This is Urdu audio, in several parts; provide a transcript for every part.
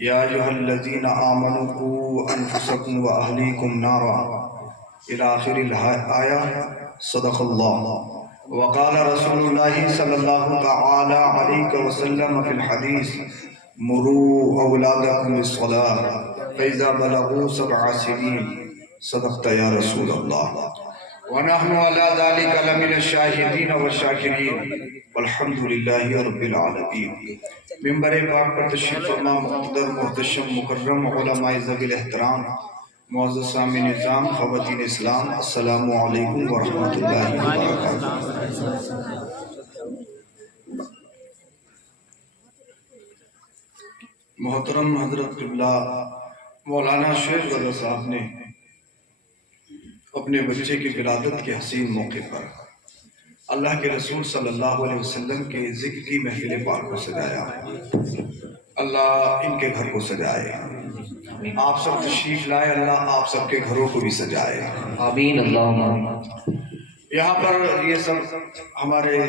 یا ایھا الذین آمنوا قوا انفسکم واہلیکم نارا الی آخر الآیہ۔ صدق اللہ۔ وقال رسول اللہ صلی اللہ تعالی علیہ وسلم فی الحدیث مروا اولادکم بالصلاۃ فاذا بلغوا 7 سنین۔ صدقت یا رسول اللہ۔ ونحن على ذلك لمن الشاہدین والشاکرین والحمد للہ رب العالمین۔ ممبر پاک پر تشریف فرما مقتدر محتشم مکرم علماء ذوی الاحترام معزز سامع نظام خواتین اسلام، السلام علیکم ورحمۃ اللہ وبرکاتہ۔ محترم حضرت قبلہ مولانا شیخ رضا صاحب نے اپنے بچے کی ولادت کے حسین موقع پر اللہ کے رسول صلی اللہ علیہ وسلم کے ذکر کی محفل پاک کو سجایا۔ اللہ ان کے گھر کو سجائے، آپ سب تشریف لائے، اللہ آپ سب کے گھروں کو بھی سجائے، آمین اللہم۔ یہاں پر یہ سب ہمارے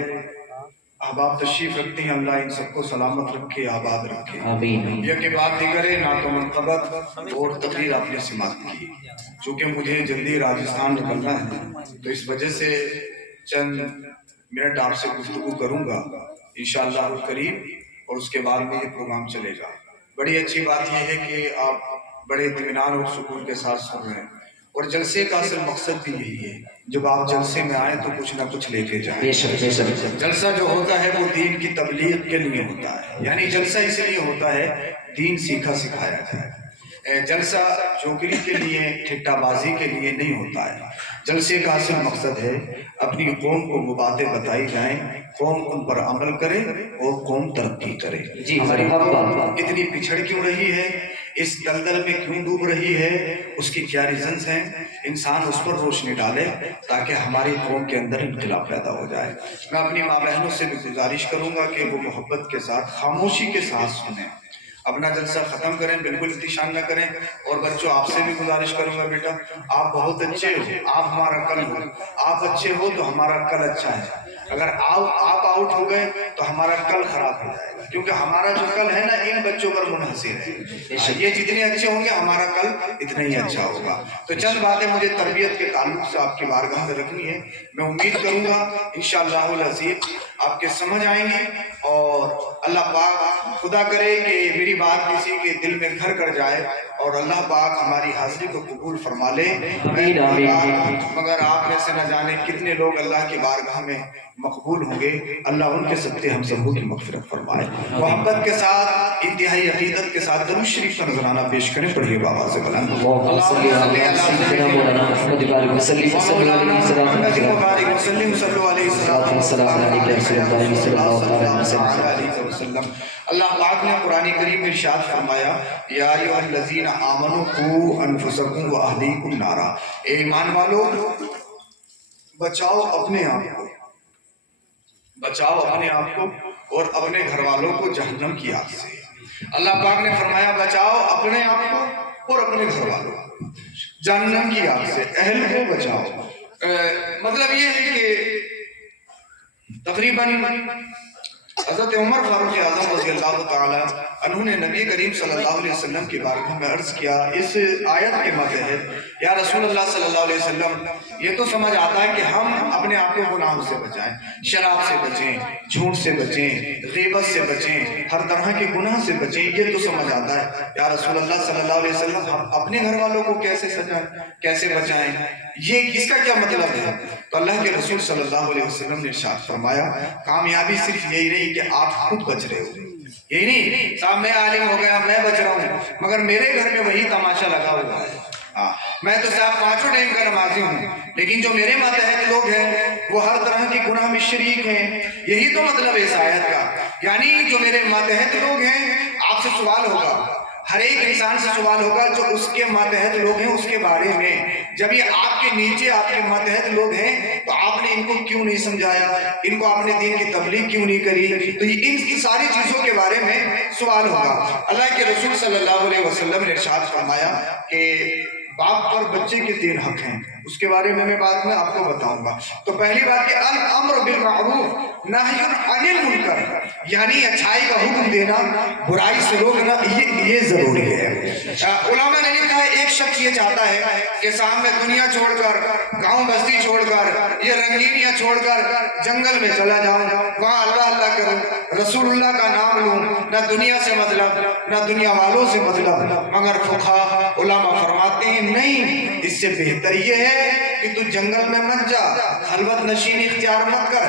احباب تشریف رکھتے ہیں، اللہ ان سب کو سلامت رکھے، آباد رکھے، آمین۔ یہ کہ بات دیگر نعت و منقبت اور تقریر آپ نے سماعت کی۔ چونکہ مجھے جلدی راجستھان نکلنا ہے تو اس وجہ سے چند منٹ آپ سے گفتگو کروں گا انشاءاللہ القریب، اور اس کے بعد میں یہ پروگرام چلے گا۔ بڑی اچھی بات یہ ہے کہ آپ بڑے اطمینان اور سکون کے ساتھ سن رہے ہیں، اور جلسے کا اصل مقصد بھی یہی ہے، جب آپ جلسے میں آئیں تو کچھ نہ کچھ لے کے جائیں۔ بے شک بے شک۔ جلسہ جو ہوتا ہے وہ دین کی تبلیغ کے لیے ہوتا ہے، یعنی جلسہ اس لیے ہوتا ہے دین سیکھا سکھایا جائے۔ جلسہ جوگری کے لیے، ٹھٹا بازی کے لیے نہیں ہوتا ہے۔ جلسے کا اصل مقصد ہے اپنی قوم کو وہ باتیں بتائی جائیں، قوم ان پر عمل کرے اور قوم ترقی کرے۔ جی ہماری قوم اتنی پچھڑ کیوں رہی ہے، اس دلدل میں کیوں ڈوب رہی ہے، اس کی کیا ریزنز ہیں، انسان اس پر روشنی ڈالے تاکہ ہماری قوم کے اندر انقلاب پیدا ہو جائے۔ میں اپنی ماں بہنوں سے بھی گزارش کروں گا کہ وہ محبت کے ساتھ، خاموشی کے ساتھ سنیں، اپنا جلسہ ختم کریں، بالکل انتشار نہ کریں۔ اور بچوں آپ سے بھی گزارش کروں گا، بیٹا آپ بہت اچھے ہو، آپ ہمارا کل ہو، آپ اچھے ہو تو ہمارا کل اچھا ہے۔ اگر آپ آؤٹ ہو گئے تو ہمارا کل خراب ہو جائے گا، کیونکہ ہمارا جو کل ہے نا ان بچوں پر منحصر ہے۔ یہ جتنے اچھے ہوں گے ہمارا کل اتنا ہی اچھا ہوگا۔ تو چند باتیں مجھے تربیت کے تعلق سے آپ کی بارگاہ میں رکھنی ہے، میں امید کروں گا انشاءاللہ العزیز آپ کے سمجھ آئیں گی، اور اللہ پاک خدا کرے کہ میری بات کسی کے دل میں گھر کر جائے اور اللہ پاک ہماری حاضری کو قبول فرما لے۔ مگر آپ میں سے نہ جانے کتنے لوگ اللہ کی بارگاہ میں مقبول ہوں گے، اللہ ان کے صدقے ہم سب کی مغفرت فرمائے۔ محبت کے ساتھ، انتہائی عقیدت کے ساتھ درود شریف کا نذرانہ پیش کریں، پڑھیے بابا سے بلند۔ اللہم صلی علی سیدنا مولانا محمد وآلہ وسلم مولانا محمد مبارک وسلم صلو علیہ وسلم۔ اللہ پاک نے قرآن کریم میں ارشاد فرمایا، یا ایھا الذین آمنوا قوا انفسکم واہلیکم نارا، اے ایمان والو بچاؤ اپنے آپ کو، بچاؤ اپنے آپ کو اور اپنے گھر والوں کو جہنم کی آگ سے۔ اللہ پاک نے فرمایا بچاؤ اپنے آپ کو اور اپنے گھر والوں کو جہنم کی آگ سے، اہل کو بچاؤ۔ مطلب یہ ہے کہ تقریباً حضرت عمر فاروق اعظم رضی اللہ تعالی عنہ نے نبی کریم صلی اللہ علیہ وسلم کی بارگاہ میں عرض کیا اس آیت کے متحد، یا رسول اللہ صلی اللہ علیہ وسلم یہ تو سمجھ آتا ہے کہ ہم اپنے آپ کو گناہوں سے بچائیں، شراب سے بچیں، جھوٹ سے بچیں، غیبت سے بچیں، ہر طرح کے گناہ سے بچیں، یہ تو سمجھ آتا ہے۔ یا رسول اللہ صلی اللہ علیہ وسلم ہم اپنے گھر والوں کو کیسے سجائیں، کیسے بچائیں، یہ اس کا کیا مطلب ہے؟ تو اللہ کے رسول صلی اللہ علیہ وسلم نے ارشاد فرمایا کامیابی صرف یہی نہیں کہ آپ خود بچ رہے ہو، یہی نہیں صاحب میں عالم ہو گیا میں بچ رہا ہوں مگر میرے گھر میں وہی تماشا لگا ہوا ہے۔ میں تو صاحب 5 ٹائم کا نمازی ہوں لیکن جو میرے ماتحت لوگ ہیں وہ ہر طرح کی گناہ میں شریک ہیں۔ یہی تو مطلب ہے اس آیت کا، یعنی جو میرے ماتحت لوگ ہیں آپ سے سوال ہوگا، ہر ایک انسان سے سوال ہوگا جو اس کے ماتحت لوگ ہیں اس کے بارے میں۔ جب یہ آپ کے نیچے آپ کے ماتحت لوگ ہیں تو آپ نے ان کو کیوں نہیں سمجھایا، ان کو آپ نے دین کی تبلیغ کیوں نہیں کری، تو ان ساری چیزوں کے بارے میں سوال ہوگا۔ اللہ کے رسول صلی اللہ علیہ وسلم نے ارشاد فرمایا کہ باپ پر بچے کے 3 حق ہیں، اس کے بارے میں بعد میں آپ کو بتاؤں گا۔ تو پہلی بات کہ الامر بالمعروف نہی عن المنکر، یعنی اچھائی کا حکم دینا، برائی سے روکنا، یہ ضروری ہے۔ علماء نے لکھا ہے ایک شخص یہ چاہتا ہے کہ سامنے دنیا چھوڑ کر، گاؤں بستی چھوڑ کر، یہ رنگینیاں چھوڑ کر جنگل میں چلا جاؤں، وہاں اللہ اللہ کروں، رسول اللہ کا نام لوں، نہ دنیا سے مطلب نہ دنیا والوں سے مطلب۔ مگر فقہا علماء فرماتے ہیں نہیں، اس سے بہتر یہ ہے کہ تو جنگل میں مت جا، خلوت نشین اختیار مت کر،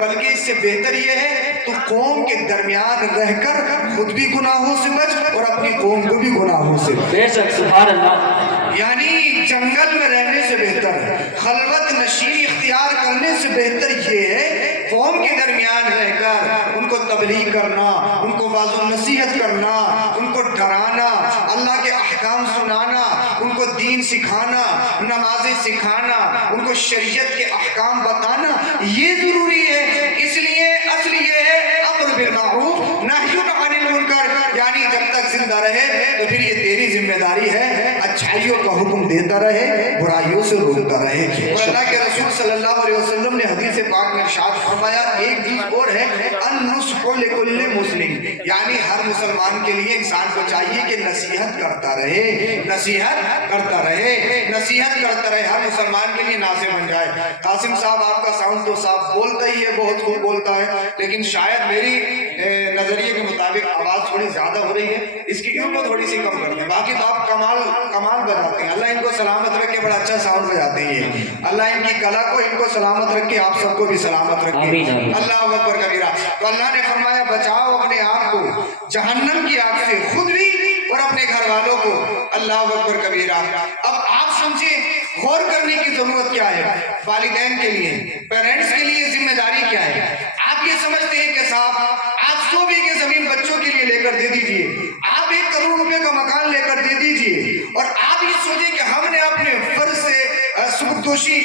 بلکہ اس سے بہتر یہ ہے تو قوم کے درمیان رہ کر خود بھی گناہوں سے بچ اور اپنی قوم کو بھی گناہوں سے بچ۔ بے شک سبحان اللہ۔ یعنی جنگل میں رہنے سے بہتر، خلوت نشین اختیار کرنے سے بہتر یہ ہے قوم کے درمیان رہ کر ان کو تبلیغ کرنا، ان کو واعظ و نصیحت کرنا، ان کو ڈرانا، اللہ کے احکام سنانا، ان کو دین سکھانا، نمازیں سکھانا، ان کو شریعت کے احکام بتانا، یہ ضروری ہے۔ اس لیے اصل یہ ہے امر بالمعروف نہی عن المنکر، یعنی جب تک زندہ رہے تو پھر یہ تیری ذمہ داری ہے اچھائیوں کا حکم دیتا رہے، برائیوں سے روکتا رہے۔ اور اللہ کے رسول صلی اللہ علیہ وسلم نے حدیث پاک میں ارشاد فرمایا، ایک چیز اور ہے النصح لکل مسلم، یعنی ہر مسلمان کے لیے انسان کو چاہیے کہ نصیحت کرتا رہے، نصیحت کرتا رہے، نصیحت کرتا رہے، ہر مسلمان کے لیے ناصح بن جائے۔ قاسم صاحب آپ کا ساؤنڈ تو صاف بولتا ہی ہے، بہت خوب بولتا ہے، لیکن شاید میری نظریے کے مطابق آواز تھوڑی زیادہ ہو رہی ہے، اس کی عمر تھوڑی سی کم کر دیں۔ باقی تو آپ کمال بجاتے ہیں، اللہ ان کو سلامت رکھے، بڑا اچھا ساؤنڈ بجاتے ہیں، اللہ ان کی کلا کو ان کو سلامت رکھے، آپ سب کو بھی سلامت رکھے، اللہ اکبر کبیرہ۔ تو اللہ نے فرمایا بچاؤ اپنے آپ کو جہنم کی آگ سے، خود بھی اور اپنے گھر والوں کو، اللہ اکبر کبیرہ۔ اب آپ سمجھیں غور کرنے کی ضرورت کیا ہے والدین کے لیے، پیرنٹس کے لیے ذمہ داری کیا ہے۔ آپ یہ سمجھتے ہیں کہ صاحب آپ 100 بیگھے زمین بچوں کے لیے لے کر دے دیجئے، آپ 1 کروڑ روپے کا مکان لے کر دے دیجئے، اور آپ یہ سوچیں کہ ہم نے اپنے فرض سے سبکدوشی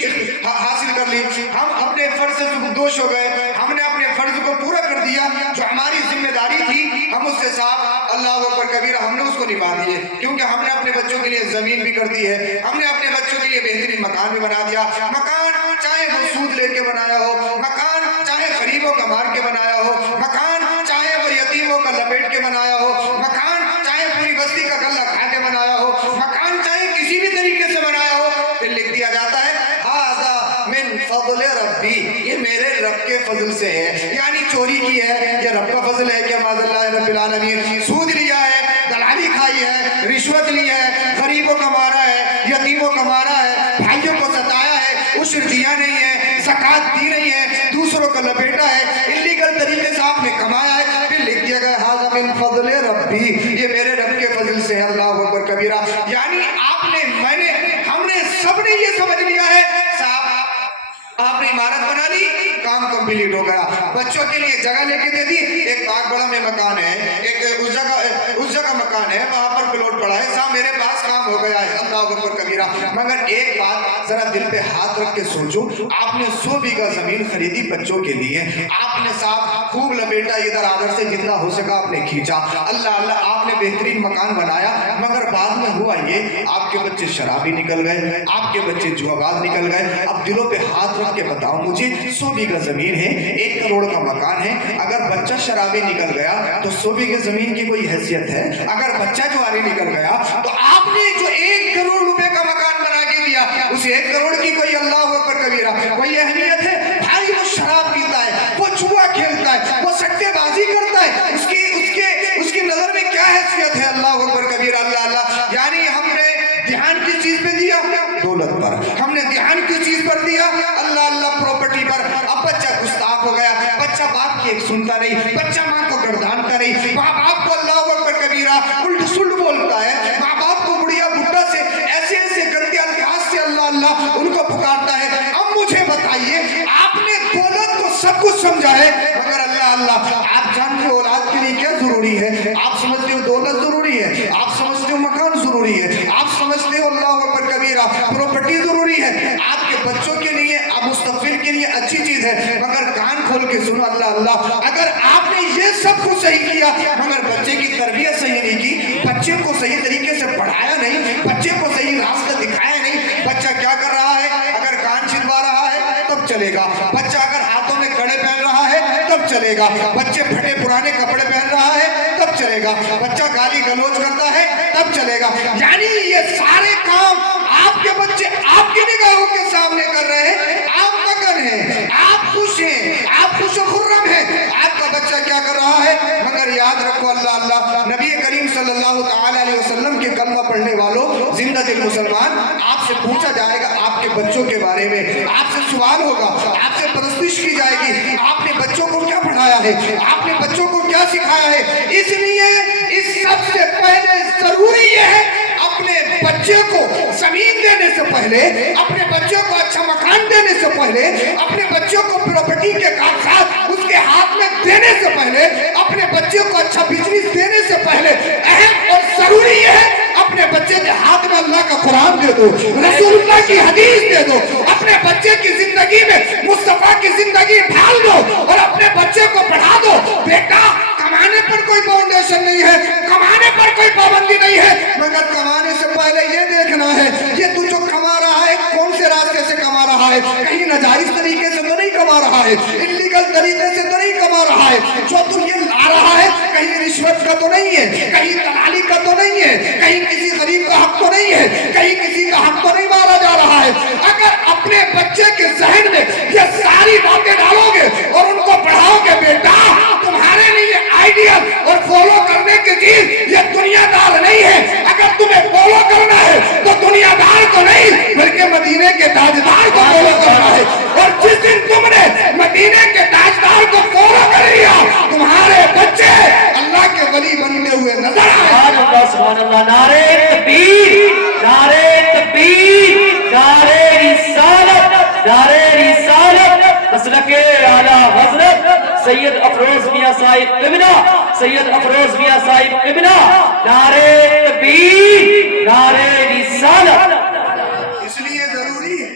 حاصل کر لی، ہم اپنے فرض سے سبکدوش ہو گئے، ہم نے اپنے فرض کو پورا کر دیا، جو ہماری ذمہ داری تھی ہم اس سے صاحب اللہ اکبر کبیرہ ہم نے اس کو نبھا دیے، کیونکہ ہم نے اپنے بچوں کے لیے زمین بھی کر دی ہے، ہم نے اپنے بچوں کے لیے بہترین مکان بھی بنا دیا، مکان چاہے وہ سود لے کے بنایا ہو، مکان چاہے غریبوں کا مار کے بنایا ہو، مکان چاہے وہ یتیموں کا لپیٹ کے بنایا ہو، مکان چاہے پوری بستی کا غلہ کھا کے بنایا ہو، مکان چاہے کسی بھی طریقے سے بنایا ہو، پھر لکھ دیا جاتا ہے ھذا من فضل ربی، یہ میرے رب کے فضل سے ہے، یعنی چوری کی ہے یہ رب کا فضل ہے کہ معاذ اللہ رب العالمین، سود لیا ہے، دلالی کھائی ہے، رشوت لی ہے، غریبوں کا مارا ہے، یتیموں کا مارا ہے، بھائیوں کو ستایا ہے، عشر دیا نہیں ہے، زکوٰۃ دی نہیں ہے، دوسروں کا لپیٹا ہے، انلیگل طریقے سے آپ نے کمایا ہے، پھر لکھ دیا گیا ھذا من فضل ربی، یہ میرے رب کے فضل سے ہے، اللہ اکبر کبیرہ۔ یعنی آپ نے، میں نے، ہم نے، سب نے یہ سمجھ لیا ہے صاحب آپ نے عمارت بنا لی، کام کمپلیٹ ہو گیا، بچوں کے لیے جگہ لے کے دے دی، ایک پاک بڑا میں مکان ہے، ایک اس جگہ مکان ہے، وہاں پر پلاٹ پڑا ہے، صاحب میرے پاس کام ہو گیا ہے، اللہ اکبر کبیرہ۔ مگر ایک بات ذرا دل پہ ہاتھ رکھ کے سوچو، آپ نے 100 بیگھہ زمین خریدی بچوں کے لیے، آپ نے صاحب خوب لپیٹا، ادھر ادھر سے جتنا ہو سکا آپ نے کھینچا، اللہ اللہ آپ نے بہترین مکان بنایا، مگر بعد میں ہوا یہ آپ کے بچے شرابی نکل گئے، آپ کے بچے جوا باز نکل گئے۔ اب دلوں پہ ہاتھ رکھ کے بتاؤ مجھے، 100 بیگھہ زمین ہے، 1 کروڑ کا مکان ہے، اگر بچہ شرابی نکل گیا تو 100 بیگھے زمین کی کوئی حیثیت ہے؟ اگر بچہ جواری نکل گیا تو آپ نے جو 1 کروڑ روپے کا مکان بنا کے دیا، اس 1 کروڑ کی کوئی اللہ اکبر کبیرہ کوئی اہمیت ہے؟ بھائی وہ شراب پیتا ہے، وہ جوا کھیلتا ہے، وہ سٹے بازی کرتا ہے، اس کی نظر میں کیا حیثیت ہے؟ اللہ اکبر کبیرہ، اللہ اللہ۔ یعنی ہم نے دھیان کس چیز پہ دیا؟ دولت پر۔ ہم نے دھیان کس چیز پر دیا؟ اللہ اللہ پراپرٹی پر۔ اب بچہ گستاخ ہو گیا، بچہ باپ کی ایک سنتا نہیں، بچہ ماں کو گردانتا نہیں، ماں باپ کو اللہ اکبر کبیرہ الٹ سلٹ بولتا ہے، ماں باپ کو بڑھیا بڈھا سے ایسے ایسے گندے الفاظ سے اللہ اللہ ان کو پکارتا ہے۔ اب مجھے بتائیے، آپ نے دولت کو سب کچھ سمجھا ہے، مگر اللہ اللہ آپ جانتے ہو اولاد کے لیے کیا ضروری ہے؟ آپ سمجھتے ہو دولت ضروری ہے، آپ سمجھتے ہو مکان ضروری ہے، آپ سمجھتے ہو اللہ اکبر کبیرہ پراپرٹی ضروری ہے، آپ کے بچوں کے لیے، آپ مستقبل کے لیے اچھی چیز ہے، مگر کان کھول کے سنو اللہ اللہ، اگر آپ نے یہ سب کچھ صحیح کیا مگر بچے کی تربیت صحیح نہیں کی، بچے کو صحیح طریقے سے پڑھایا نہیں، بچے کو صحیح راستہ چلے گا. بچے پھٹے پرانے کپڑے پہن رہا ہے تب چلے گا. بچہ گالی گلوچ کرتا ہے تب چلے گا. یعنی یہ سارے کام آپ کے بچے آپ کی نگاہوں کے سامنے کر رہے ہیں. آپ مگن ہیں, آپ خوش ہیں, آپ خوش و خرم ہیں. آپ کا بچہ کیا کر رہا ہے؟ مگر یاد رکھو اللہ نبی کریم صلی اللہ تعالی علیہ وسلم کے کلمہ پڑھنے والوں, زندہ دل مسلمان, آپ سے پوچھا جائے گا آپ کے بچوں کے بارے میں. آپ سے سوال ہوگا, آپ سے پرستش کی جائے گی, آپ نے بچوں کو کیا پڑھایا ہے, آپ نے بچوں کو کیا سکھایا ہے. اس لیے اس سب سے پہلے ضروری یہ ہے اپنے بچے کو زمین دینے سے پہلے, اپنے بچوں کو اچھا مکان دینے سے پہلے, اپنے بچوں کو پراپرٹی کے کاغذات اس کے ہاتھ میں دینے سے پہلے, اپنے بچوں کو اچھا بزنس دینے سے پہلے اہم اور ضروری یہ ہے اپنے بچے کے ہاتھ میں اللہ کا قرآن دے دو, رسول اللہ کی حدیث دے دو, اپنے بچے کی زندگی میں مصطفیٰ کی زندگی ڈھال دو اور اپنے بچے کو پڑھا دو. بیٹا کمانے پر کوئی فاؤنڈیشن نہیں ہے, کمانے پر کوئی پابندی نہیں ہے, مگر کمانے سے پہلے یہ دیکھنا ہے یہ تو جو کما رہا ہے کون سے راستے سے کما رہا ہے. کہیں ناجائز طریقے سے تو نہیں کما رہا ہے, انلیگل طریقے سے تو نہیں کما رہا ہے. جو تو یہ لا رہا ہے کہیں رشوت کا تو نہیں ہے, کہیں دلالی کا تو نہیں ہے, کہیں کسی غریب کا حق تو نہیں ہے, کہیں کسی کا حق تو نہیں مارا جا رہا ہے. اگر اپنے بچے کے ذہن میں یہ ساری باتیں ڈالو گے اور ان کو پڑھاؤ گے, بیٹا تمہارے لیے آئیڈیل اور فالو کرنے کی چیز یہ دنیا دار نہیں ہے. اگر تمہیں فالو کرنا ہے تو دنیا دار کو نہیں بلکہ مدینے کے تاجدار کو فالو کرنا ہے. اور جس دن تم نے مدینے کے تاجدار کو فالو کر لیا تمہارے بچے اللہ کے ولی بنتے ہوئے نظر آئے. سبحان اللہ. نعرہ تکبیر, نعرہ تکبیر, نعرہ رسالت, نعرہ رسالت. مسلک اعلیٰ حضرت سید افروز میاں صاحب قبلہ, سید افروز میاں صاحب قبلہ. نعرہ تکبیر, نعرہ رسالت. اس لیے ضروری ہے,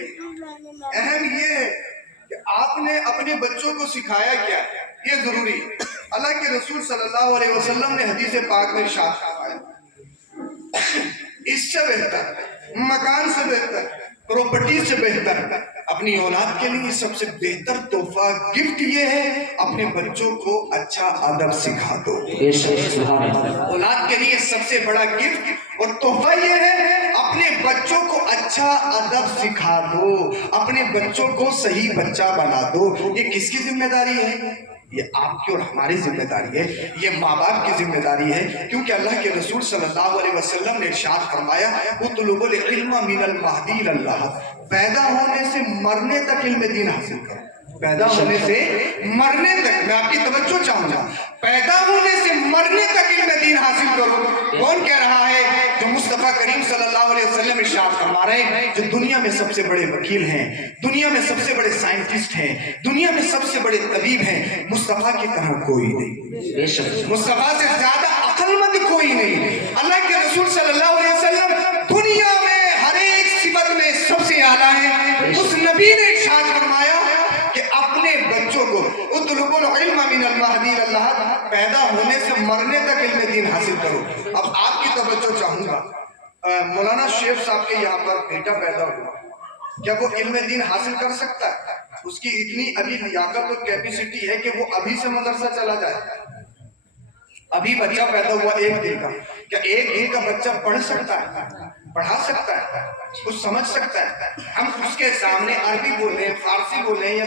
اہم یہ ہے کہ آپ نے اپنے بچوں کو سکھایا کیا ہے, یہ ضروری ہے. اللہ کے رسول صلی اللہ علیہ وسلم نے حدیث پاک میں ارشاد فرمایا اس سے بہتر, مکان سے بہتر, پراپرٹی سے بہتر, اپنی اولاد کے لیے سب سے بہتر تحفہ گفٹ یہ ہے اپنے بچوں کو اچھا ادب سکھا دو. اولاد کے لیے سب سے بڑا گفٹ اور تحفہ یہ ہے اپنے بچوں کو اچھا ادب سکھا دو, اپنے بچوں کو صحیح بچہ بنا دو. یہ کس کی ذمہ داری ہے؟ یہ آپ کی اور ہماری ذمہ داری ہے, یہ ماں باپ کی ذمہ داری ہے. کیونکہ اللہ کے رسول صلی اللہ علیہ وسلم نے ارشاد فرمایا اطلبوا العلم من المہدی الی اللحد, پیدا ہونے سے مرنے تک علم دین حاصل کرو. پیدا ہونے سے مرنے تک, میں آپ کی توجہ چاہوں گا, پیدا ہونے سے مرنے تک علم دین حاصل کرو. کون کہہ رہا ہے؟ جو مصطفیٰ کریم صلی اللہ علیہ وسلم ارشاد فرما رہے ہیں جو دنیا میں سب سے بڑے وکیل ہیں, دنیا میں سب سے بڑے سائنٹسٹ ہیں, دنیا میں سب سے بڑے طبیب ہیں, مصطفیٰ کی طرح کوئی نہیں, مصطفیٰ سے زیادہ عقل مند کوئی نہیں. اللہ کے رسول صلی اللہ علیہ وسلم دنیا میں ہر ایک صفت میں سب سے اعلیٰ ہیں. اس نبی نے ارشاد فرمایا کہ اپنے بچوں کو اطلبوا العلم من المہدی الی اللحد, پیدا ہونے سے مرنے تک علم دین حاصل کرو. اب آپ کی توجہ چاہوں گا, مولانا شیخ صاحب کے یہاں پر بیٹا پیدا ہوا, کیا وہ علم دین حاصل کر سکتا ہے؟ اس کی اتنی ابھی لیاقت اور کیپیسٹی ہے کہ وہ ابھی سے مدرسہ چلا جائے. ابھی بچہ پیدا ہوا ایک دن کا, کیا ایک دن کا بچہ پڑھ سکتا ہے, پڑھا سکتا ہے, کچھ سمجھ سکتا ہے؟ ہم اس کے سامنے عربی بولیں, فارسی بولیں یا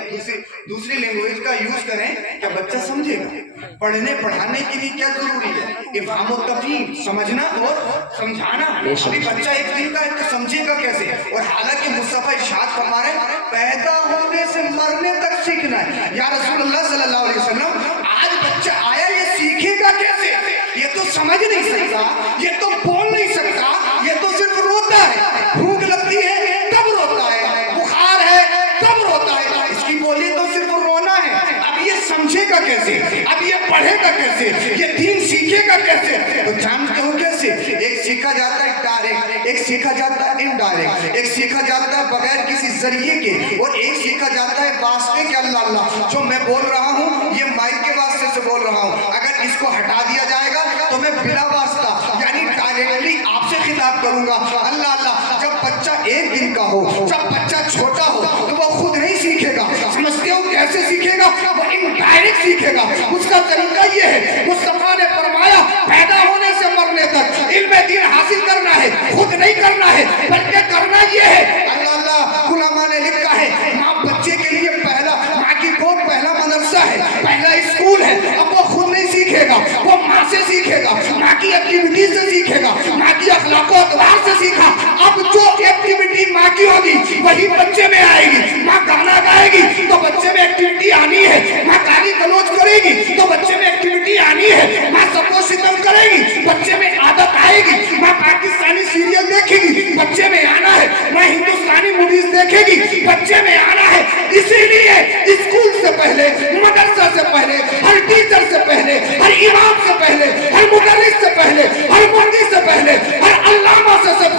دوسری لینگویج کا یوز کریں, کیا بچہ سمجھے گا؟ پڑھنے پڑھانے کے لیے کیا ضروری ہے؟ افہام و تفہیم, سمجھنا اور سمجھانا. ابھی بچہ ایک دن کا ہے تو سمجھے گا کیسے؟ اور حالانکہ مصطفیٰ ارشاد فرما رہے ہیں پیدا ہونے سے مرنے تک سیکھنا ہے. یا رسول اللہ صلی اللہ علیہ وسلم, آج بچہ آیا یہ سیکھے گا کیسے؟ یہ تو سمجھ نہیں سکتا, یہ تو بول نہیں سکتا, یہ تو صرف روتا ہے. بھوک لگتی ہے تب روتا ہے, بخار ہے تب روتا ہے, اس کی بولی تو صرف رونا ہے. اب یہ سمجھے گا کیسے؟ اب یہ پڑھے گا کیسے؟ یہ دین سیکھے گا کیسے؟ تو جانتے ہو کیسے؟ ایک سیکھا جاتا ہے ڈائریکٹ, ایک سیکھا جاتا ہے انڈائریکٹ, ایک سیکھا جاتا ہے بغیر کسی ذریعے کے, اور ایک سیکھا جاتا ہے واسطے کے. اللہ جو میں بول رہا ہوں یہ مائک کے واسطے سے بول رہا ہوں, اگر اس کو ہٹا دیا جائے گا تو میں بلا واسطہ یعنی ڈائریکٹلی آپ سے خطاب کروں گا. اللہ, جب بچہ ایک دن کا ہو, جب بچہ چھوٹا ہو تو وہ خود نہیں سیکھے گا. سمجھتے ہو کیسے سیکھے گا؟ وہ انڈائریکٹ سیکھے گا. اس کا طریقہ یہ ہے, مصطفیٰ نے فرمایا پیدا ہونے سے مرنے تک علم دین حاصل کرنا ہے, خود نہیں کرنا ہے بلکہ کرنا یہ ہے. اللہ علماء نے لکھا ہے ماں بچے کے لیے پہلا, ماں کی گود پہلا مدرسہ ہے, پہلا اسکول ہے. اب وہ خود نہیں سیکھے گا, وہ ماں سے سیکھے گا, ماں کی ایکٹیویٹی سے سیکھے گا, ماں کی اخلاق و اقدار سے سیکھا. اب جو ایکٹیویٹی ماں کی ہوگی وہی بچے میں آئے گی. ماں گانا گائے گی تو بچے میں ایکٹیویٹی آنی ہے, ماں گالی گلوچ کرے گی تو بچے میں ایکٹیویٹی آنی ہے, ماں سب کو ستم کرے گی بچے میں عادت آئے گی. ماں پاکستانی سیریل دیکھے گی بچے میں آنا ہے, ماں ہندوستانی موویز دیکھے گی بچے میں آنا ہے. اسی لیے اسکول سے پہلے, مدرسہ سے پہلے, ہر ٹیچر سے پہلے, ہر امام سے پہلے, ہر مدرس سے پہلے, ہر مفتی سے پہلے, ہر علامہ سے سب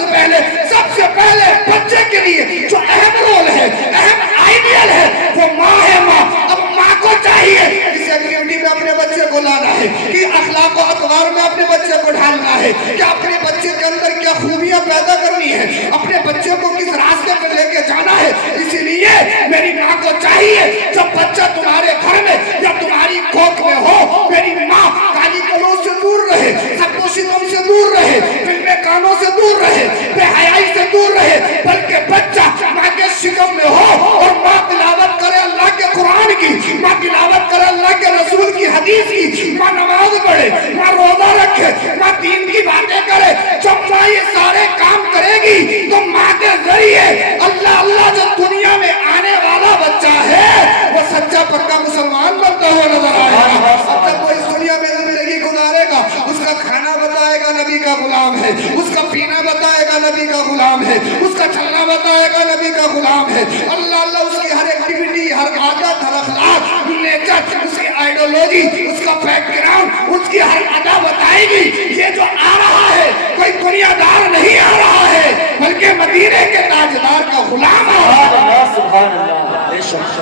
سے پہلے بچے کے لیے جو اہم رول ہے, اہم آئیڈیل ہے, وہ ماں ہے. ماں اب ماں کو چاہیے اس ایکٹیویٹی میں اپنے بچے کو لانا ہے, کہ اخلاق و اطوار میں اپنے بچے کو ڈھالنا ہے, کہ اپنے بچے کے اندر کیا خوبیاں پیدا کرنی ہے, اپنے بچے کو کس راستے پہ لے کے جانا ہے. اسی لیے میری ماں کو چاہیے جب بچہ تمہارے گھر میں یا تمہاری کوکھ میں ہو, میری ماں گالی گلوچ سے دور رہے, سب و شتم سے دور رہے, فلمیں کانوں سے دور رہے, بے حیائی سے دور رہے, بلکہ بچہ ماں کے شکم میں ہو اور ماں تلاوت کرے اللہ کے قرآن کی, ماں تلاوت کرے اللہ کے رسول کی حدیث کی, ماں نماز پڑھے, ماں روزہ رکھے, ماں دین کی باتیں کرے. جب ماں یہ سارے کام کرے گی تو ماں کے ذریعے اللہ جو دنیا میں آنے والا بچہ ہے وہ سچا پکا مسلمان بنتا ہوا نظر آئے گا. اب جب وہ اس دنیا میں زندگی گزارے گا, اس کا کھانا بتائے گا نبی کا غلام ہے, اس کا پینا بتائے گا نبی کا غلام ہے, اس کا چلنا بتائے گا نبی کا غلام ہے. اللہ اس کی ہر ایکٹیویٹی, ہر عادت, ہر اخلاق, نیچر, اس کی آئیڈیالوجی, اس کا بیک گراؤنڈ, اس کی ہر ادا بتائے گی. یہ جو آ رہا ہے کوئی دنیا دار نہیں آ رہا ہے بلکہ مدینے کے تاجدار کا غلام آ رہا ہے. سبحان اللہ, بے شک.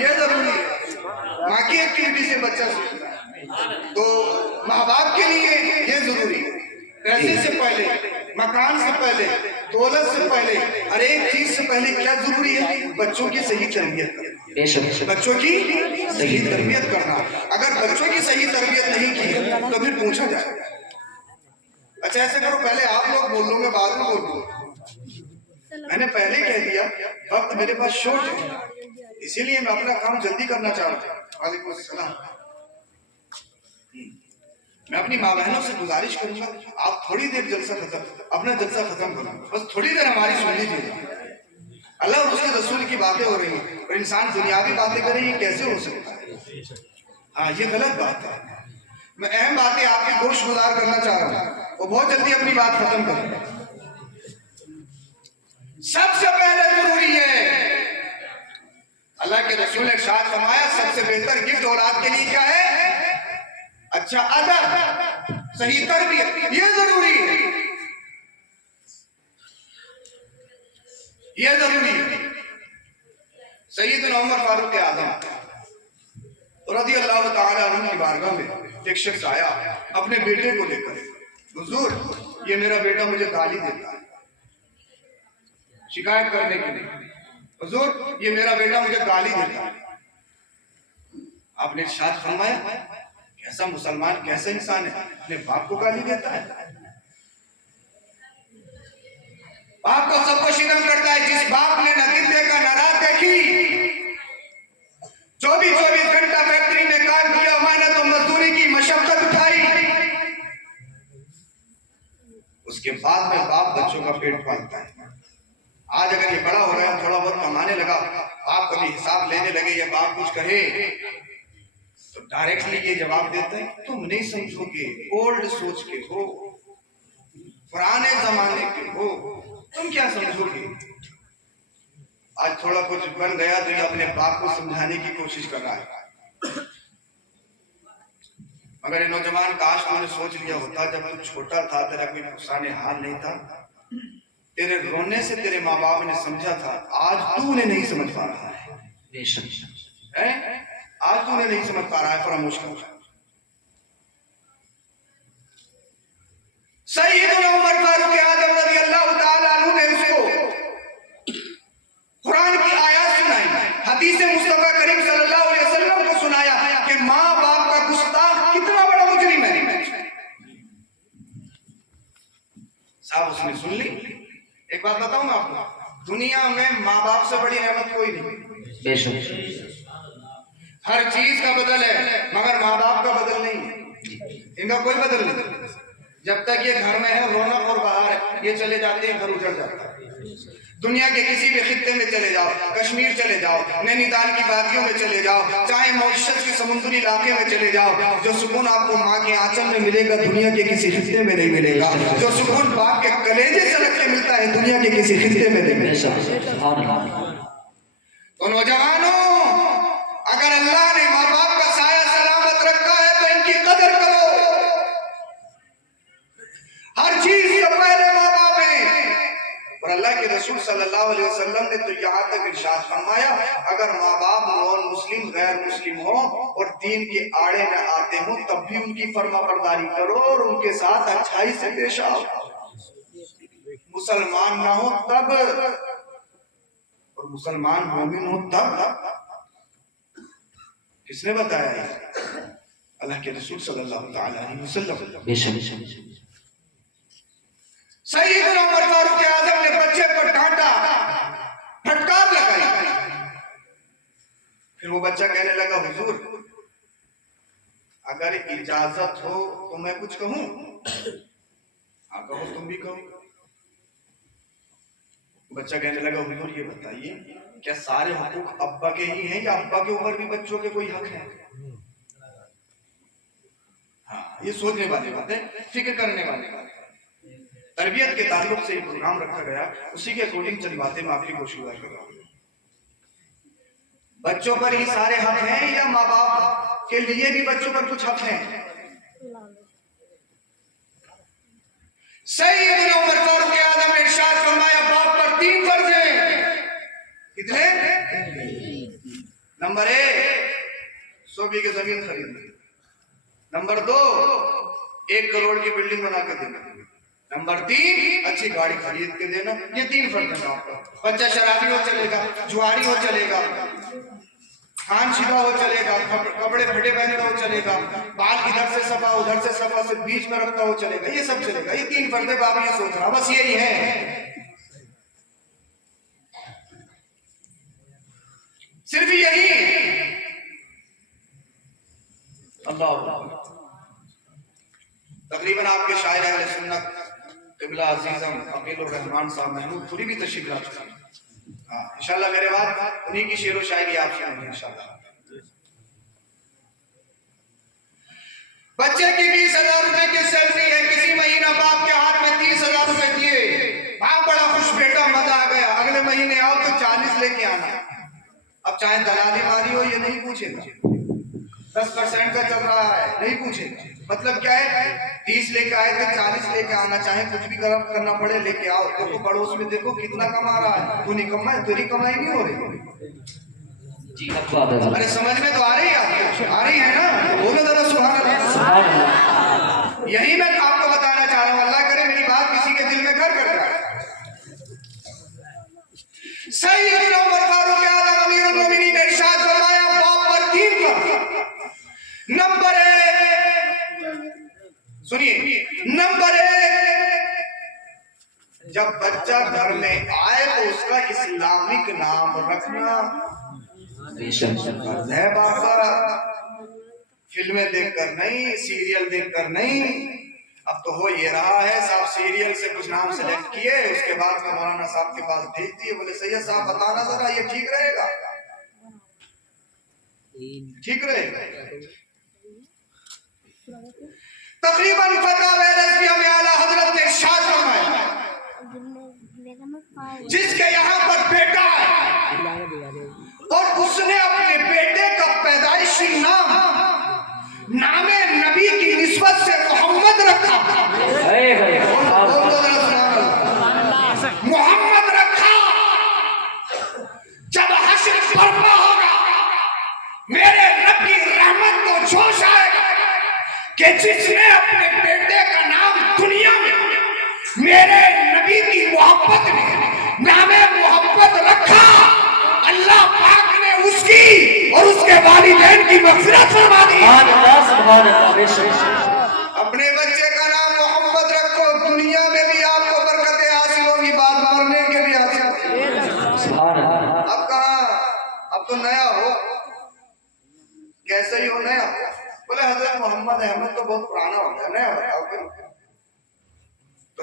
یہ ضروری ہے, ماں کی ایکٹیویٹی سے بچہ سیکھتا ہے. تو ماں باپ کے لیے یہ ضروری ہے, پیسے سے پہلے, مکان سے پہلے, دولت سے پہلے, ہر ایک چیز سے پہلے کیا ضروری ہے؟ بچوں کی صحیح تربیت کرنا. بے شک. بچوں کی صحیح تربیت کرنا. اگر بچوں کی صحیح تربیت نہیں کی تو پھر پوچھا جائے. اچھا ایسے کرو, پہلے آپ لوگ بول لو گے بعد میں بول لو. میں نے پہلے کہہ دیا وقت میرے پاس شورٹ ہے, اسی لیے میں اپنا کام جلدی کرنا چاہ رہا ہوں. وعلیکم السلام. میں اپنی ماں بہنوں سے گزارش کروں گا آپ تھوڑی دیر اپنا جلسہ ختم کرو, بس تھوڑی دیر ہماری سن لیجیے. اللہ اور اس کے رسول کی باتیں ہو رہی ہیں اور انسان دنیاوی باتیں کرے, یہ کیسے ہو سکتا ہے؟ ہاں یہ غلط بات ہے. میں اہم باتیں آپ کی گوش گزار کرنا چاہ رہا ہوں, وہ بہت جلدی اپنی بات ختم کریں. سب سے پہلے ضروری ہے, اللہ کے رسول نے ارشاد فرمایا سب سے بہتر گفٹ اولاد کے لیے کیا ہے؟ اچھا ادب, صحیح تربیت. یہ ضروری ہے, یہ ضروری ہے. سیدنا عمر فاروق اعظم رضی اللہ تعالی عنہ کی بارگاہ میں ایک شخص آیا اپنے بیٹے کو لے کر, حضور یہ میرا بیٹا مجھے گالی دیتا ہے, شکایت کرنے کے لیے, حضور یہ میرا بیٹا مجھے گالی دیتا ہے. آپ نے ارشاد فرمایا کیسا مسلمان, کیسا انسان ہے اپنے باپ کو گالی دیتا ہے؟ باپ کو سب کو شرم کرتا ہے. جس باپ نے نہ دن دیکھا نہ رات دیکھی, 24 گھنٹہ فیکٹری میں کام کیا, محنت و مزدوری کی مشقت اٹھائی, اس کے بعد میں باپ بچوں کا پیٹ پالتا ہے. آج اگر یہ بڑا ہو رہا ہے, تھوڑا بہت کمانے لگا, باپ کبھی حساب لینے لگے یا باپ کچھ کہے تو ڈائریکٹلی یہ جواب دیتا ہے تم نہیں سمجھو گے, اولڈ سوچ کے ہو, پرانے زمانے کے ہو, تم کیا سمجھو گے. آج تھوڑا کچھ بن گیا تو یہ اپنے باپ کو سمجھانے کی کوشش کر رہا ہے. مگر یہ نوجوان کاش تو نے سوچ لیا ہوتا جب تو چھوٹا تھا, تیرا کوئی نقصان حال نہیں تھا, تیرے رونے سے تیرے ماں باپ نے سمجھا تھا, آج تو انہیں نہیں سمجھ پا رہا ہے. بے شک. آج تو انہیں نہیں سمجھ پا رہا ہے, فراموش کر رہا ہے. سیدنا عمر فاروق اعظم رضی اللہ تعالیٰ عنہ نے اس کو قرآن کی آیات سنائی, حدیث مصطفیٰ کریم صلی اللہ علیہ وسلم کو سنایا کہ صاحب اس نے سن لی. ایک بات بتاؤں میں آپ کو, دنیا میں ماں باپ سے بڑی نعمت کوئی نہیں. بے شک. ہر چیز کا بدل ہے مگر ماں باپ کا بدل نہیں ہے. ان کا کوئی بدل نہیں. جب تک یہ گھر میں ہے رونق اور بہار ہے, یہ چلے جاتے ہیں گھر اجڑ جاتا ہے. دنیا کے کسی بھی خطے میں چلے جاؤ, کشمیر چلے جاؤ, نینی تال کی وادیوں میں چلے جاؤ, چاہے ماریشس کے سمندری علاقے میں چلے جاؤ, جو سکون آپ کو ماں کے آنچل میں ملے گا دنیا کے کسی خطے میں نہیں ملے گا. جو سکون باپ کے کلیجے سے رکھ کے ملتا ہے دنیا کے کسی خطے میں نہیں ملے گا. تو نوجوانوں, اگر اللہ نے ماں باپ کا سایہ سلامت رکھا ہے تو ان کی قدر کرو. ہر چیز سے پہلے ماں باپ ہیں. اور اللہ کے رسول صلی اللہ علیہ وسلم نے تو یہاں تک ارشاد فرمایا, اگر ماں باپ نون مسلم غیر مسلم ہوں اور دین کے آڑے میں آتے ہوں تب بھی ان کی فرما برداری کرو اور ان کے ساتھ اچھائی سے پیش آؤ. مسلمان نہ ہو تب, اور مسلمان مومن ہو تب. کس نے بتایا ہے؟ اللہ کے رسول صلی اللہ علیہ وسلم. بے شک. سیدنا عمر فاروق اعظم نے بچے پر ڈانٹا, پھٹکار لگائی. پھر وہ بچہ کہنے لگا, حضور اگر اجازت ہو تو میں کچھ کہوں. ہاں کہو, تم بھی کہو. بچہ کہنے لگا, حضور یہ بتائیے کیا سارے حقوق ابا کے ہی ہیں یا ابا کے اوپر بھی بچوں کے کوئی حق ہے؟ ہاں, یہ سوچنے والی بات ہے, فکر کرنے والی بات ہے. تربیت کے تعلق سے یہ پروگرام رکھا گیا, اسی کے اکارڈنگ چند باتیں میں آپ کی کوشش کر رہا ہوں. بچوں پر ہی سارے حق ہیں یا ماں باپ کے لیے بھی بچوں پر کچھ حق ہیں؟ سیدنا عمر فاروق اعظم نے ارشاد فرمایا, باپ پر 3 فرض ہیں. کتنے؟ نمبر 1 100 بیگھے زمین خریدنا. نمبر 2 1 کروڑ کی بلڈنگ بنا کے دینا. نمبر 3 اچھی گاڑی خرید کے دینا. یہ 3 فرض ہیں آپ پر. بچہ شرابی ہو چلے گا, جواری ہو چلے گا, کھان شدہ ہو چلے گا, کپڑے پھٹے پہنے ہو چلے گا, بال ادھر سے صفا ادھر سے صفا سے بیچ میں رکھتا ہو چلے گا, یہ سب چلے گا. یہ 3 فرض باپ یہ سوچ رہا, بس یہی ہے, صرف یہی. اللہ تقریباً آپ کے شاعر اہل سنت قبلہ عزیزم عقیل الرحمان صاحب محمود پوری بھی تشریف لا چکے ہیں. انشاءاللہ میرے بعد انہی کی شعر و شاعری آپ سنیں گے انشاءاللہ. بچے کی 20,000 روپے کی سیلری ہے, کسی مہینہ باپ کے ہاتھ میں 30,000 روپے دیے, باپ بڑا خوش, بیٹا مزہ آ گیا, اگلے مہینے آؤ تو 40 لے کے آنا. اب چاہے دلالی ماری ہو یہ نہیں پوچھے گا, 10% کا چل رہا ہے نہیں پوچھے گا. مطلب کیا ہے, 30 لے کے آئے تھے 40 لے کے آنا, چاہے کچھ بھی کرنا پڑے لے کے آؤ. دیکھو پڑوس میں دیکھو کتنا کما رہا ہے, تو نہیں کما ہے, تیری کمائی نہیں ہو رہی. جی حق بات ہے. ارے سمجھ میں تو آ رہی ہے آپ کو, آ رہی ہے نا, بولو ذرا سبحان اللہ. یہی میں آپ کو بتانا چاہ رہا ہوں, اللہ کرے میری بات کسی کے دل میں گھر کر جائے. سیدنا عمر فاروق اعظم امیر المومنین نے ارشاد فرمایا, باپ پر 3 فرض. نمبر 1 سنیے, نمبر 1 جب بچہ گھر میں آئے تو اس کا اسلامک نام رکھنا. ہے بابا, فلمیں دیکھ کر نہیں, سیریل دیکھ کر نہیں. اب تو ہو یہ رہا ہے, صاحب سیریل سے کچھ نام سلیکٹ کیے, اس کے بعد میں مولانا صاحب کے پاس بھیج دیے, بولے سید صاحب بتانا ذرا یہ ٹھیک رہے گا, ٹھیک رہے گا. تقریباً فتاوی رضویہ میں اعلیٰ حضرت نے ارشاد فرمایا, جس کے یہاں پر بیٹا ہے اور اس نے اپنے بیٹے کا پیدائشی نام نبی کی نسبت سے محمد رکھا, محمد رکھا, جب حشر برپا ہوگا میرے رب کی رحمت کو جوش آئے گا کہ جس نے اپنے بیٹے کا نام دنیا میں میرے نبی کی محبت میں نام محبت رکھا, اللہ پاک نے اس کی اور اس کے والدین کی مغفرت فرما دی. اپنے بچے کا نام محمد رکھو, دنیا میں بھی آپ کو